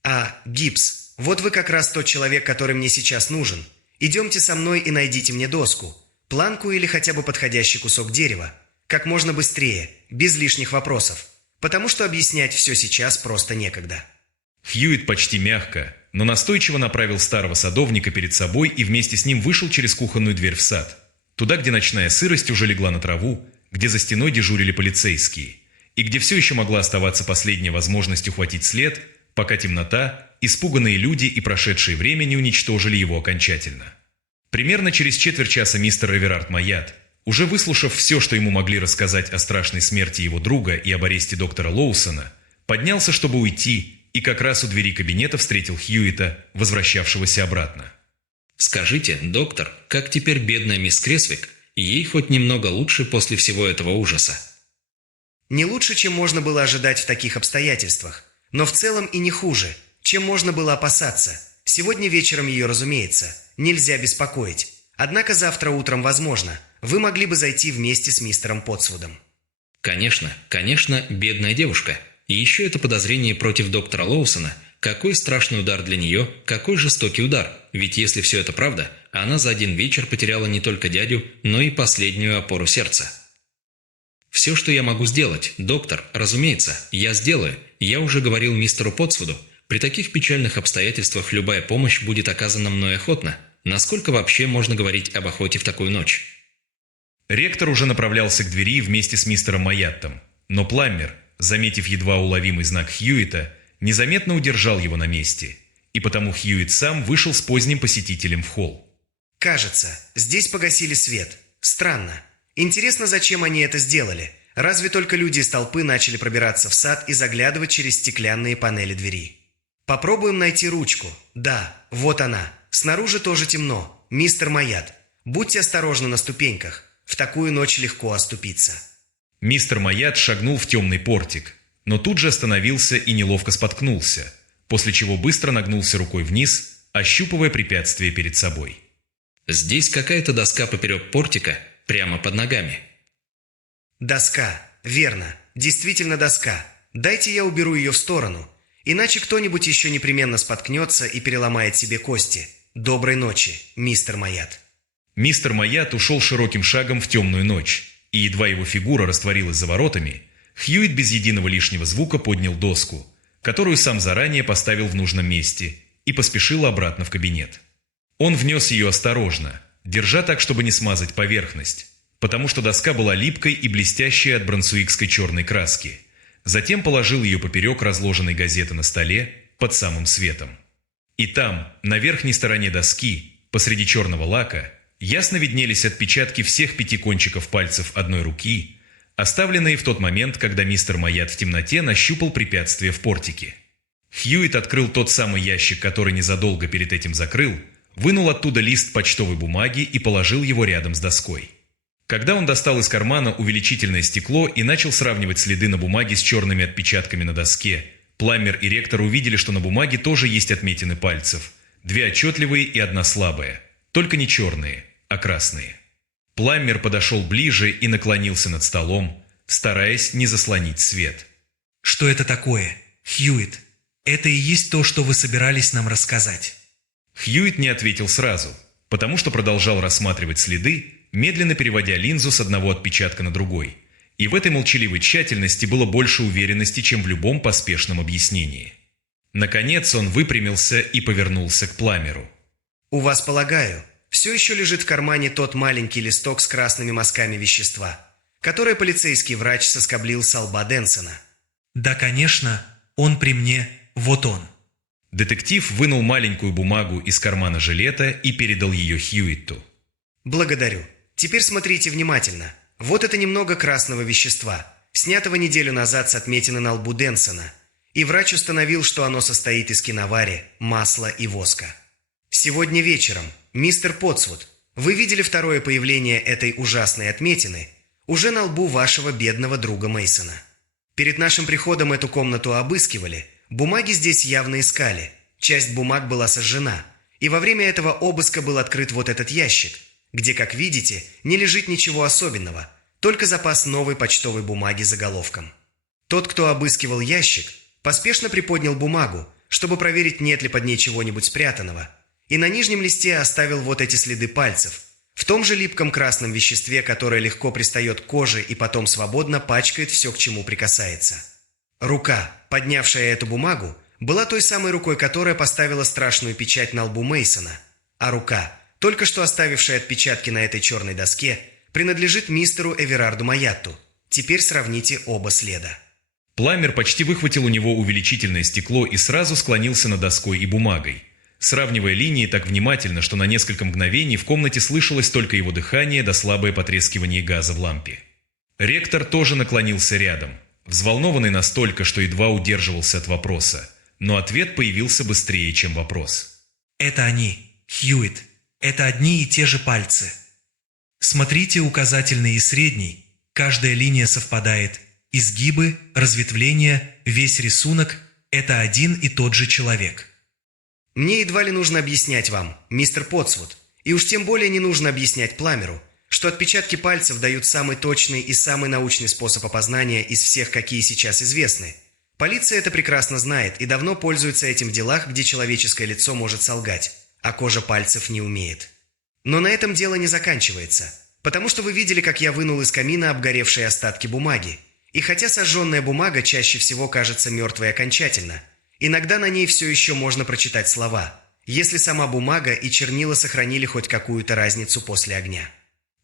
А, Гибс, вот вы как раз тот человек, который мне сейчас нужен. Идемте со мной и найдите мне доску, планку или хотя бы подходящий кусок дерева. Как можно быстрее, без лишних вопросов. Потому что объяснять все сейчас просто некогда. Хьюит почти мягко, но настойчиво направил старого садовника перед собой и вместе с ним вышел через кухонную дверь в сад. Туда, где ночная сырость уже легла на траву, где за стеной дежурили полицейские, и где все еще могла оставаться последняя возможность ухватить след, пока темнота, испуганные люди и прошедшее время не уничтожили его окончательно. Примерно через четверть часа мистер Эверард Маят, уже выслушав все, что ему могли рассказать о страшной смерти его друга и об аресте доктора Лоусона, поднялся, чтобы уйти, и как раз у двери кабинета встретил Хьюита, возвращавшегося обратно. «Скажите, доктор, как теперь бедная мисс Кресвик? Ей хоть немного лучше после всего этого ужаса?» Не лучше, чем можно было ожидать в таких обстоятельствах, но в целом и не хуже, чем можно было опасаться. Сегодня вечером ее, разумеется, нельзя беспокоить. Однако завтра утром возможно. Вы могли бы зайти вместе с мистером Потсвудом. Конечно, бедная девушка. И еще это подозрение против доктора Лоусона. Какой страшный удар для нее, какой жестокий удар. Ведь если все это правда, она за один вечер потеряла не только дядю, но и последнюю опору сердца. «Все, что я могу сделать, доктор, разумеется, я сделаю. Я уже говорил мистеру Потсвуду. При таких печальных обстоятельствах любая помощь будет оказана мной охотно. Насколько вообще можно говорить об охоте в такую ночь?» Ректор уже направлялся к двери вместе с мистером Маяттом, но Пламмер, заметив едва уловимый знак Хьюита, незаметно удержал его на месте, и потому Хьюит сам вышел с поздним посетителем в холл. Кажется, здесь погасили свет. Странно. Интересно, зачем они это сделали? Разве только люди из толпы начали пробираться в сад и заглядывать через стеклянные панели двери? Попробуем найти ручку. Да, вот она. Снаружи тоже темно. Мистер Маят, будьте осторожны на ступеньках. В такую ночь легко оступиться. Мистер Маят шагнул в темный портик, но тут же остановился и неловко споткнулся, после чего быстро нагнулся рукой вниз, ощупывая препятствие перед собой. «Здесь какая-то доска поперек портика, прямо под ногами». Доска. Верно. Действительно доска. Дайте я уберу ее в сторону. Иначе кто-нибудь еще непременно споткнется и переломает себе кости. Доброй ночи, мистер Маят. Мистер Маят ушел широким шагом в темную ночь, и едва его фигура растворилась за воротами, Хьюит без единого лишнего звука поднял доску, которую сам заранее поставил в нужном месте, и поспешила обратно в кабинет. Он внес ее осторожно, держа так, чтобы не смазать поверхность, потому что доска была липкой и блестящей от брансуикской черной краски. Затем положил ее поперек разложенной газеты на столе под самым светом. И там, на верхней стороне доски, посреди черного лака, ясно виднелись отпечатки всех 5 кончиков пальцев одной руки, оставленные в тот момент, когда мистер Маят в темноте нащупал препятствие в портике. Хьюитт открыл тот самый ящик, который незадолго перед этим закрыл, вынул оттуда лист почтовой бумаги и положил его рядом с доской. Когда он достал из кармана увеличительное стекло и начал сравнивать следы на бумаге с черными отпечатками на доске, Пламмер и ректор увидели, что на бумаге тоже есть отметины пальцев. 2 отчетливые и 1 слабая. Только не черные, а красные. Пламмер подошел ближе и наклонился над столом, стараясь не заслонить свет. Что это такое, Хьюитт? Это и есть то, что вы собирались нам рассказать. Хьюитт не ответил сразу, потому что продолжал рассматривать следы, медленно переводя линзу с одного отпечатка на другой. И в этой молчаливой тщательности было больше уверенности, чем в любом поспешном объяснении. Наконец он выпрямился и повернулся к Пламмеру. У вас, полагаю, все еще лежит в кармане тот маленький листок с красными мазками вещества, который полицейский врач соскоблил со лба Денсона. Да, конечно, он при мне, вот он. Детектив вынул маленькую бумагу из кармана жилета и передал ее Хьюитту. Благодарю. Теперь смотрите внимательно. Вот это немного красного вещества, снятого неделю назад с отметины на лбу Денсона. И врач установил, что оно состоит из киновари, масла и воска. Сегодня вечером, мистер Потсвуд, вы видели второе появление этой ужасной отметины уже на лбу вашего бедного друга Мейсона. Перед нашим приходом эту комнату обыскивали, бумаги здесь явно искали, часть бумаг была сожжена, и во время этого обыска был открыт вот этот ящик, где, как видите, не лежит ничего особенного, только запас новой почтовой бумаги заголовком. Тот, кто обыскивал ящик, поспешно приподнял бумагу, чтобы проверить, нет ли под ней чего-нибудь спрятанного, и на нижнем листе оставил вот эти следы пальцев, в том же липком красном веществе, которое легко пристает к коже и потом свободно пачкает все, к чему прикасается. Рука, поднявшая эту бумагу, была той самой рукой, которая поставила страшную печать на лбу Мейсона, а рука, только что оставившая отпечатки на этой черной доске, принадлежит мистеру Эверарду Маятту. Теперь сравните оба следа. Пламмер почти выхватил у него увеличительное стекло и сразу склонился над доской и бумагой, сравнивая линии так внимательно, что на несколько мгновений в комнате слышалось только его дыхание да слабое потрескивание газа в лампе. Ректор тоже наклонился рядом, взволнованный настолько, что едва удерживался от вопроса, но ответ появился быстрее, чем вопрос. Это они, Хьюитт. Это одни и те же пальцы. Смотрите указательный и средний. Каждая линия совпадает. Изгибы, разветвления, весь рисунок – это один и тот же человек. Мне едва ли нужно объяснять вам, мистер Потсвуд, и уж тем более не нужно объяснять Пламмеру, что отпечатки пальцев дают самый точный и самый научный способ опознания из всех, какие сейчас известны. Полиция это прекрасно знает и давно пользуется этим в делах, где человеческое лицо может солгать, а кожа пальцев не умеет. Но на этом дело не заканчивается, потому что вы видели, как я вынул из камина обгоревшие остатки бумаги. И хотя сожженная бумага чаще всего кажется мертвой окончательно, иногда на ней все еще можно прочитать слова, если сама бумага и чернила сохранили хоть какую-то разницу после огня.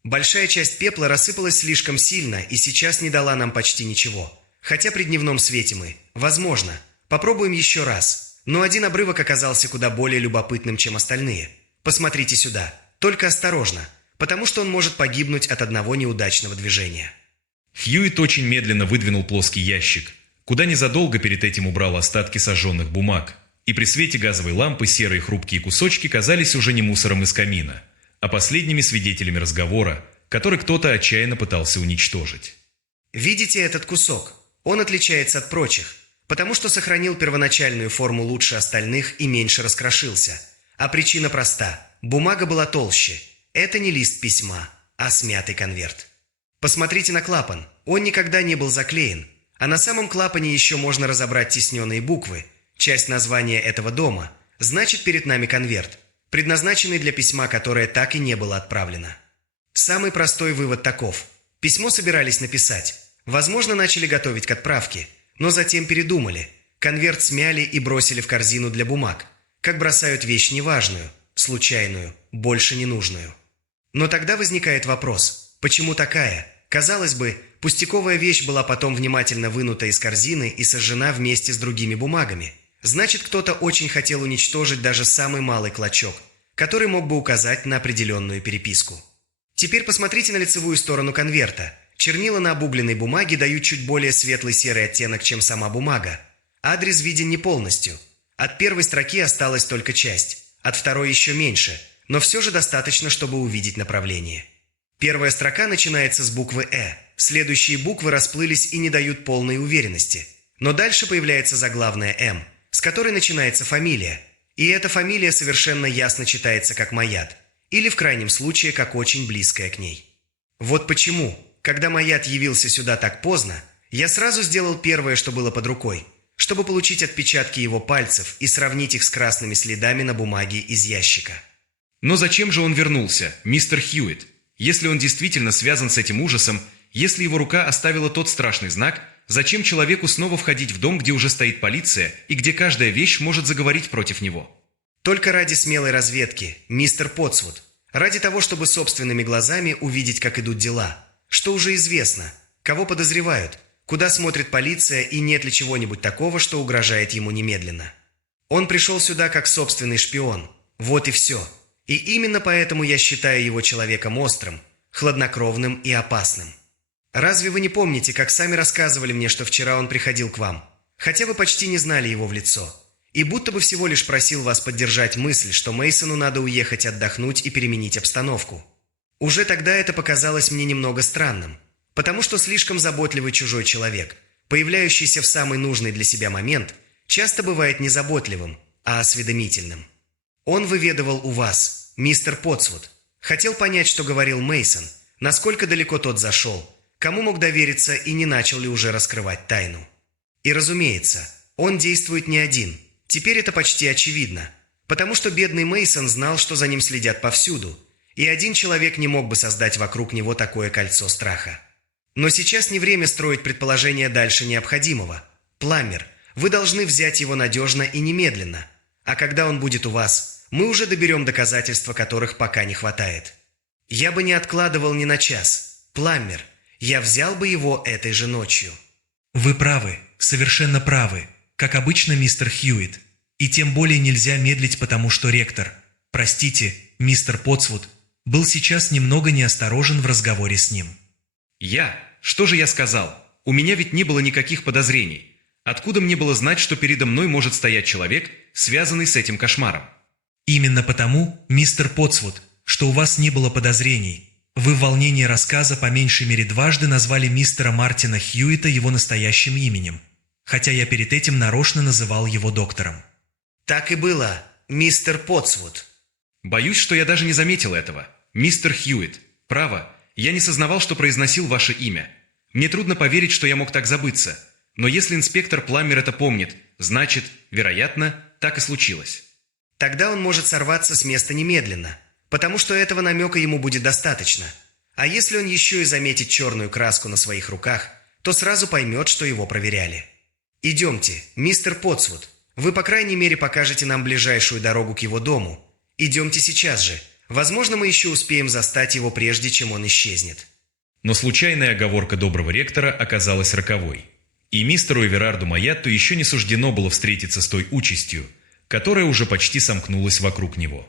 Большая часть пепла рассыпалась слишком сильно и сейчас не дала нам почти ничего. Хотя при дневном свете мы, возможно, попробуем еще раз. Но один обрывок оказался куда более любопытным, чем остальные. Посмотрите сюда, только осторожно, потому что он может погибнуть от одного неудачного движения. Хьюитт очень медленно выдвинул плоский ящик, куда незадолго перед этим убрал остатки сожженных бумаг, и при свете газовой лампы серые хрупкие кусочки казались уже не мусором из камина, а последними свидетелями разговора, который кто-то отчаянно пытался уничтожить. Видите этот кусок? Он отличается от прочих, потому что сохранил первоначальную форму лучше остальных и меньше раскрошился. А причина проста. Бумага была толще. Это не лист письма, а смятый конверт. Посмотрите на клапан. Он никогда не был заклеен. А на самом клапане еще можно разобрать тисненные буквы. Часть названия этого дома. Значит, перед нами конверт, предназначенный для письма, которое так и не было отправлено. Самый простой вывод таков. Письмо собирались написать. Возможно, начали готовить к отправке. Но затем передумали. Конверт смяли и бросили в корзину для бумаг. как бросают вещь неважную, случайную, больше ненужную. Но тогда возникает вопрос, почему такая, казалось бы, пустяковая вещь была потом внимательно вынута из корзины и сожжена вместе с другими бумагами? Значит, кто-то очень хотел уничтожить даже самый малый клочок, который мог бы указать на определенную переписку. Теперь посмотрите на лицевую сторону конверта. Чернила на обугленной бумаге дают чуть более светлый серый оттенок, чем сама бумага. Адрес виден не полностью. От первой строки осталась только часть, от второй еще меньше, но все же достаточно, чтобы увидеть направление. Первая строка начинается с буквы «Э». Следующие буквы расплылись и не дают полной уверенности. Но дальше появляется заглавная «М», с которой начинается фамилия. И эта фамилия совершенно ясно читается как Маят, или в крайнем случае как очень близкая к ней. Вот почему, когда Маят явился сюда так поздно, я сразу сделал первое, что было под рукой, чтобы получить отпечатки его пальцев и сравнить их с красными следами на бумаге из ящика. Но зачем же он вернулся, мистер Хьюитт? Если он действительно связан с этим ужасом, если его рука оставила тот страшный знак, зачем человеку снова входить в дом, где уже стоит полиция и где каждая вещь может заговорить против него? Только ради смелой разведки, мистер Потсвуд. Ради того, чтобы собственными глазами увидеть, как идут дела. Что уже известно, кого подозревают, куда смотрит полиция и нет ли чего-нибудь такого, что угрожает ему немедленно. Он пришел сюда как собственный шпион. Вот и все. И именно поэтому я считаю его человеком острым, хладнокровным и опасным. Разве вы не помните, как сами рассказывали мне, что вчера он приходил к вам, хотя вы почти не знали его в лицо, и будто бы всего лишь просил вас поддержать мысль, что Мейсону надо уехать отдохнуть и переменить обстановку? Уже тогда это показалось мне немного странным, потому что слишком заботливый чужой человек, появляющийся в самый нужный для себя момент, часто бывает не заботливым, а осведомительным. Он выведывал у вас, мистер Потсвуд, хотел понять, что говорил Мейсон, насколько далеко тот зашел, кому мог довериться и не начал ли уже раскрывать тайну. И разумеется, он действует не один. Теперь это почти очевидно, потому что бедный Мейсон знал, что за ним следят повсюду, и один человек не мог бы создать вокруг него такое кольцо страха. Но сейчас не время строить предположения дальше необходимого. Пламмер, вы должны взять его надежно и немедленно, а когда он будет у вас, мы уже доберем доказательства, которых пока не хватает. Я бы не откладывал ни на час. Пламмер, я взял бы его этой же ночью. Вы правы, совершенно правы, как обычно, мистер Хьюитт. И тем более нельзя медлить, потому что ректор, простите, мистер Потсвуд, был сейчас немного неосторожен в разговоре с ним. Я? Что же я сказал? У меня ведь не было никаких подозрений. Откуда мне было знать, что передо мной может стоять человек, связанный с этим кошмаром? Именно потому, мистер Потсвуд, что у вас не было подозрений, вы в волнении рассказа по меньшей мере дважды назвали мистера Мартина Хьюитта его настоящим именем, хотя я перед этим нарочно называл его доктором. Так и было, мистер Потсвуд. Боюсь, что я даже не заметил этого. Мистер Хьюитт, право, я не сознавал, что произносил ваше имя. Мне трудно поверить, что я мог так забыться. Но если инспектор Пламмер это помнит, значит, вероятно, так и случилось. Тогда он может сорваться с места немедленно, потому что этого намека ему будет достаточно. А если он еще и заметит черную краску на своих руках, то сразу поймет, что его проверяли. Идемте, мистер Потсвуд, вы по крайней мере покажете нам ближайшую дорогу к его дому. Идемте сейчас же. Возможно, мы еще успеем застать его, прежде чем он исчезнет. Но случайная оговорка доброго ректора оказалась роковой. И мистеру Эверарду Маятту еще не суждено было встретиться с той участью, которая уже почти сомкнулась вокруг него.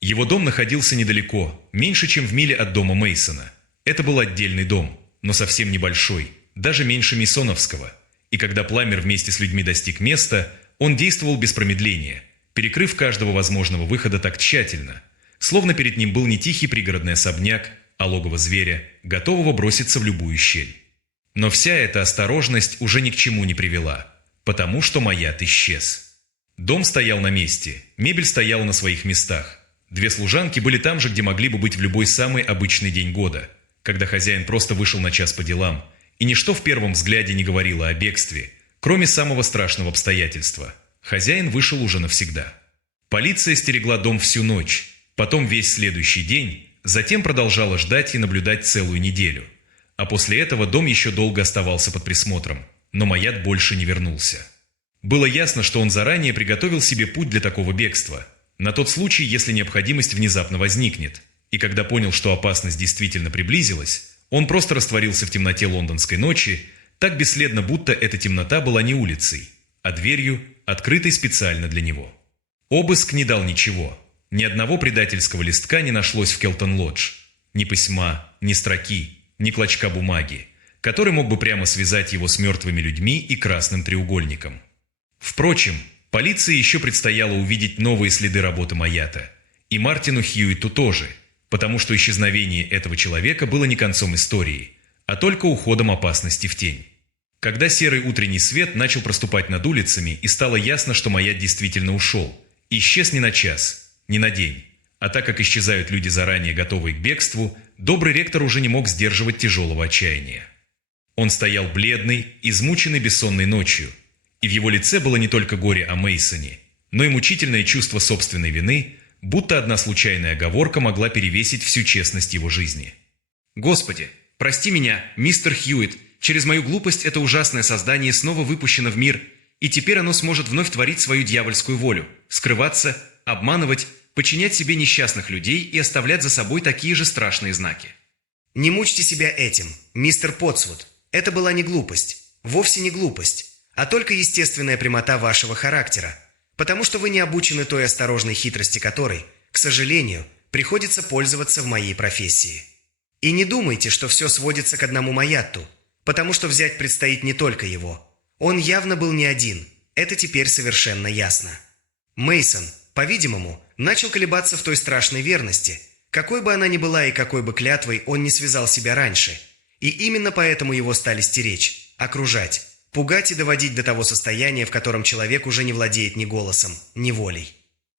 Его дом находился недалеко, меньше, чем в миле от дома Мейсона. Это был отдельный дом, но совсем небольшой, даже меньше Мейсоновского. И когда Пламмер вместе с людьми достиг места, он действовал без промедления, перекрыв каждого возможного выхода так тщательно, словно перед ним был не тихий пригородный особняк, а логово зверя, готового броситься в любую щель. Но вся эта осторожность уже ни к чему не привела, потому что Маят исчез. Дом стоял на месте, мебель стояла на своих местах. Две служанки были там же, где могли бы быть в любой самый обычный день года, когда хозяин просто вышел на час по делам, и ничто в первом взгляде не говорило о бегстве, кроме самого страшного обстоятельства. Хозяин вышел уже навсегда. Полиция стерегла дом всю ночь, потом весь следующий день, затем продолжала ждать и наблюдать целую неделю. А после этого дом еще долго оставался под присмотром, но Маят больше не вернулся. Было ясно, что он заранее приготовил себе путь для такого бегства, на тот случай, если необходимость внезапно возникнет. И когда понял, что опасность действительно приблизилась, он просто растворился в темноте лондонской ночи, так бесследно, будто эта темнота была не улицей, а дверью, открытой специально для него. Обыск не дал ничего. Ни одного предательского листка не нашлось в Келтон-Лодж. Ни письма, ни строки, ни клочка бумаги, который мог бы прямо связать его с мертвыми людьми и красным треугольником. Впрочем, полиции еще предстояло увидеть новые следы работы Маята. И Мартину Хьюиту тоже, потому что исчезновение этого человека было не концом истории, а только уходом опасности в тень. Когда серый утренний свет начал проступать над улицами и стало ясно, что Маят действительно ушел, исчез не на час, не на день, а так как исчезают люди, заранее готовые к бегству, добрый ректор уже не мог сдерживать тяжелого отчаяния. Он стоял бледный, измученный бессонной ночью, и в его лице было не только горе о Мейсоне, но и мучительное чувство собственной вины, будто одна случайная оговорка могла перевесить всю честность его жизни. Господи, прости меня, мистер Хьюит, через мою глупость это ужасное создание снова выпущено в мир, и теперь оно сможет вновь творить свою дьявольскую волю, скрываться, обманывать, подчинять себе несчастных людей и оставлять за собой такие же страшные знаки. Не мучьте себя этим, мистер Потсвуд. Это была не глупость, вовсе не глупость, а только естественная прямота вашего характера, потому что вы не обучены той осторожной хитрости которой, к сожалению, приходится пользоваться в моей профессии. И не думайте, что все сводится к одному Маятту, потому что взять предстоит не только его. Он явно был не один, это теперь совершенно ясно. Мейсон, по-видимому, начал колебаться в той страшной верности, какой бы она ни была и какой бы клятвой он не связал себя раньше, и именно поэтому его стали стеречь, окружать, пугать и доводить до того состояния, в котором человек уже не владеет ни голосом, ни волей.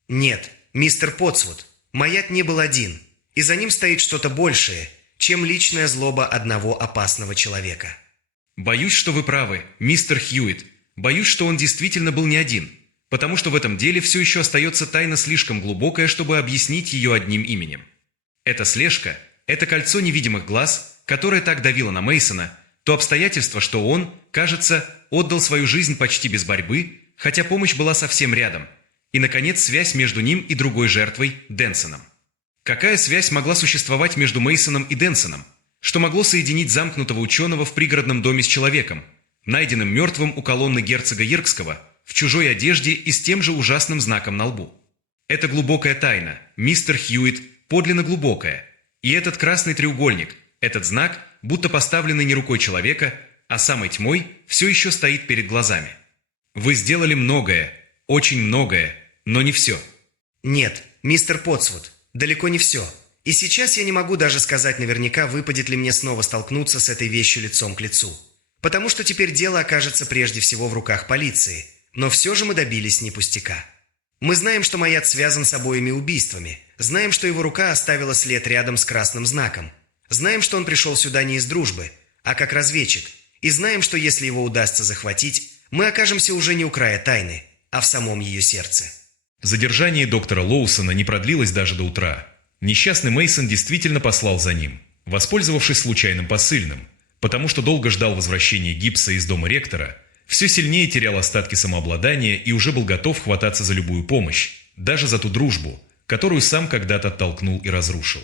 Нет, мистер Потсвуд, Маят не был один, и за ним стоит что-то большее, чем личная злоба одного опасного человека. Боюсь, что вы правы, мистер Хьюит. Боюсь, что он действительно был не один, потому что в этом деле все еще остается тайна слишком глубокая, чтобы объяснить ее одним именем. Эта слежка, это кольцо невидимых глаз, которое так давило на Мейсона, то обстоятельство, что он, кажется, отдал свою жизнь почти без борьбы, хотя помощь была совсем рядом, и, наконец, связь между ним и другой жертвой, Денсоном. Какая связь могла существовать между Мейсоном и Денсоном? Что могло соединить замкнутого ученого в пригородном доме с человеком, найденным мертвым у колонны герцога Йоркского, в чужой одежде и с тем же ужасным знаком на лбу? Это глубокая тайна, мистер Хьюит, подлинно глубокая. И этот красный треугольник, этот знак, будто поставленный не рукой человека, а самой тьмой, все еще стоит перед глазами. Вы сделали многое, очень многое, но не все. Нет, мистер Потсвуд, далеко не все. И сейчас я не могу даже сказать наверняка, выпадет ли мне снова столкнуться с этой вещью лицом к лицу. Потому что теперь дело окажется прежде всего в руках полиции. Но все же мы добились не пустяка. Мы знаем, что Маят связан с обоими убийствами. Знаем, что его рука оставила след рядом с красным знаком. Знаем, что он пришел сюда не из дружбы, а как разведчик. И знаем, что если его удастся захватить, мы окажемся уже не у края тайны, а в самом ее сердце. Задержание доктора Лоусона не продлилось даже до утра. Несчастный Мейсон действительно послал за ним, воспользовавшись случайным посыльным, потому что долго ждал возвращения Гибса из дома ректора, все сильнее терял остатки самообладания и уже был готов хвататься за любую помощь, даже за ту дружбу, которую сам когда-то оттолкнул и разрушил.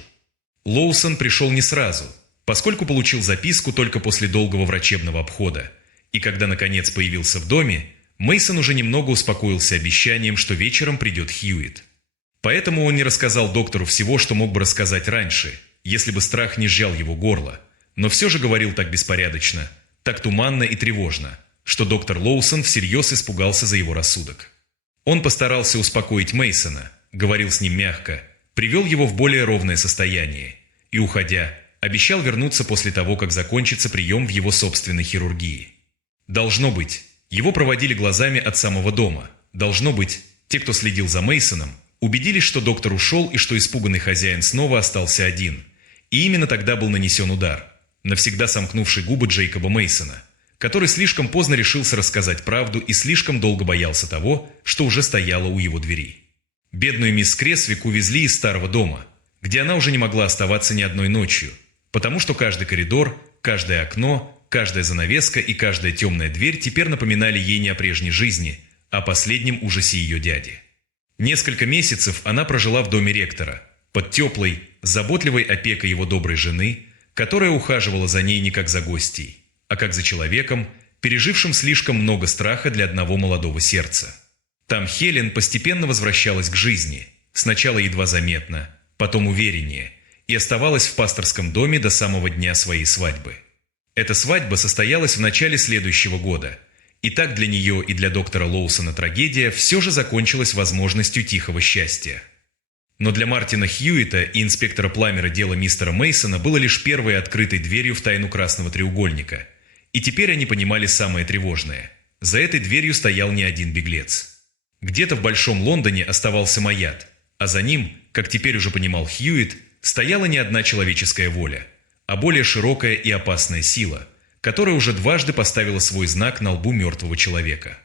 Лоусон пришел не сразу, поскольку получил записку только после долгого врачебного обхода, и когда наконец появился в доме, Мейсон уже немного успокоился обещанием, что вечером придет Хьюит. Поэтому он не рассказал доктору всего, что мог бы рассказать раньше, если бы страх не сжал его горло, но все же говорил так беспорядочно, так туманно и тревожно, что доктор Лоусон всерьез испугался за его рассудок. Он постарался успокоить Мейсона, говорил с ним мягко, привел его в более ровное состояние и, уходя, обещал вернуться после того, как закончится прием в его собственной хирургии. Должно быть, его проводили глазами от самого дома. Должно быть, те, кто следил за Мейсоном, убедились, что доктор ушел и что испуганный хозяин снова остался один. И именно тогда был нанесен удар, навсегда сомкнувший губы Джейкоба Мейсона, который слишком поздно решился рассказать правду и слишком долго боялся того, что уже стояло у его двери. Бедную мисс Кресвик увезли из старого дома, где она уже не могла оставаться ни одной ночью, потому что каждый коридор, каждое окно, каждая занавеска и каждая темная дверь теперь напоминали ей не о прежней жизни, о последнем ужасе ее дяди. Несколько месяцев она прожила в доме ректора, под теплой, заботливой опекой его доброй жены, которая ухаживала за ней не как за гостьей, а как за человеком, пережившим слишком много страха для одного молодого сердца. Там Хелен постепенно возвращалась к жизни, сначала едва заметно, потом увереннее, и оставалась в пасторском доме до самого дня своей свадьбы. Эта свадьба состоялась в начале следующего года, и так для нее и для доктора Лоусона трагедия все же закончилась возможностью тихого счастья. Но для Мартина Хьюита и инспектора Пламмера дело мистера Мейсона было лишь первой открытой дверью в тайну Красного треугольника, и теперь они понимали самое тревожное. За этой дверью стоял не один беглец. Где-то в Большом Лондоне оставался Маят, а за ним, как теперь уже понимал Хьюит, стояла не одна человеческая воля, а более широкая и опасная сила, которая уже дважды поставила свой знак на лбу мертвого человека.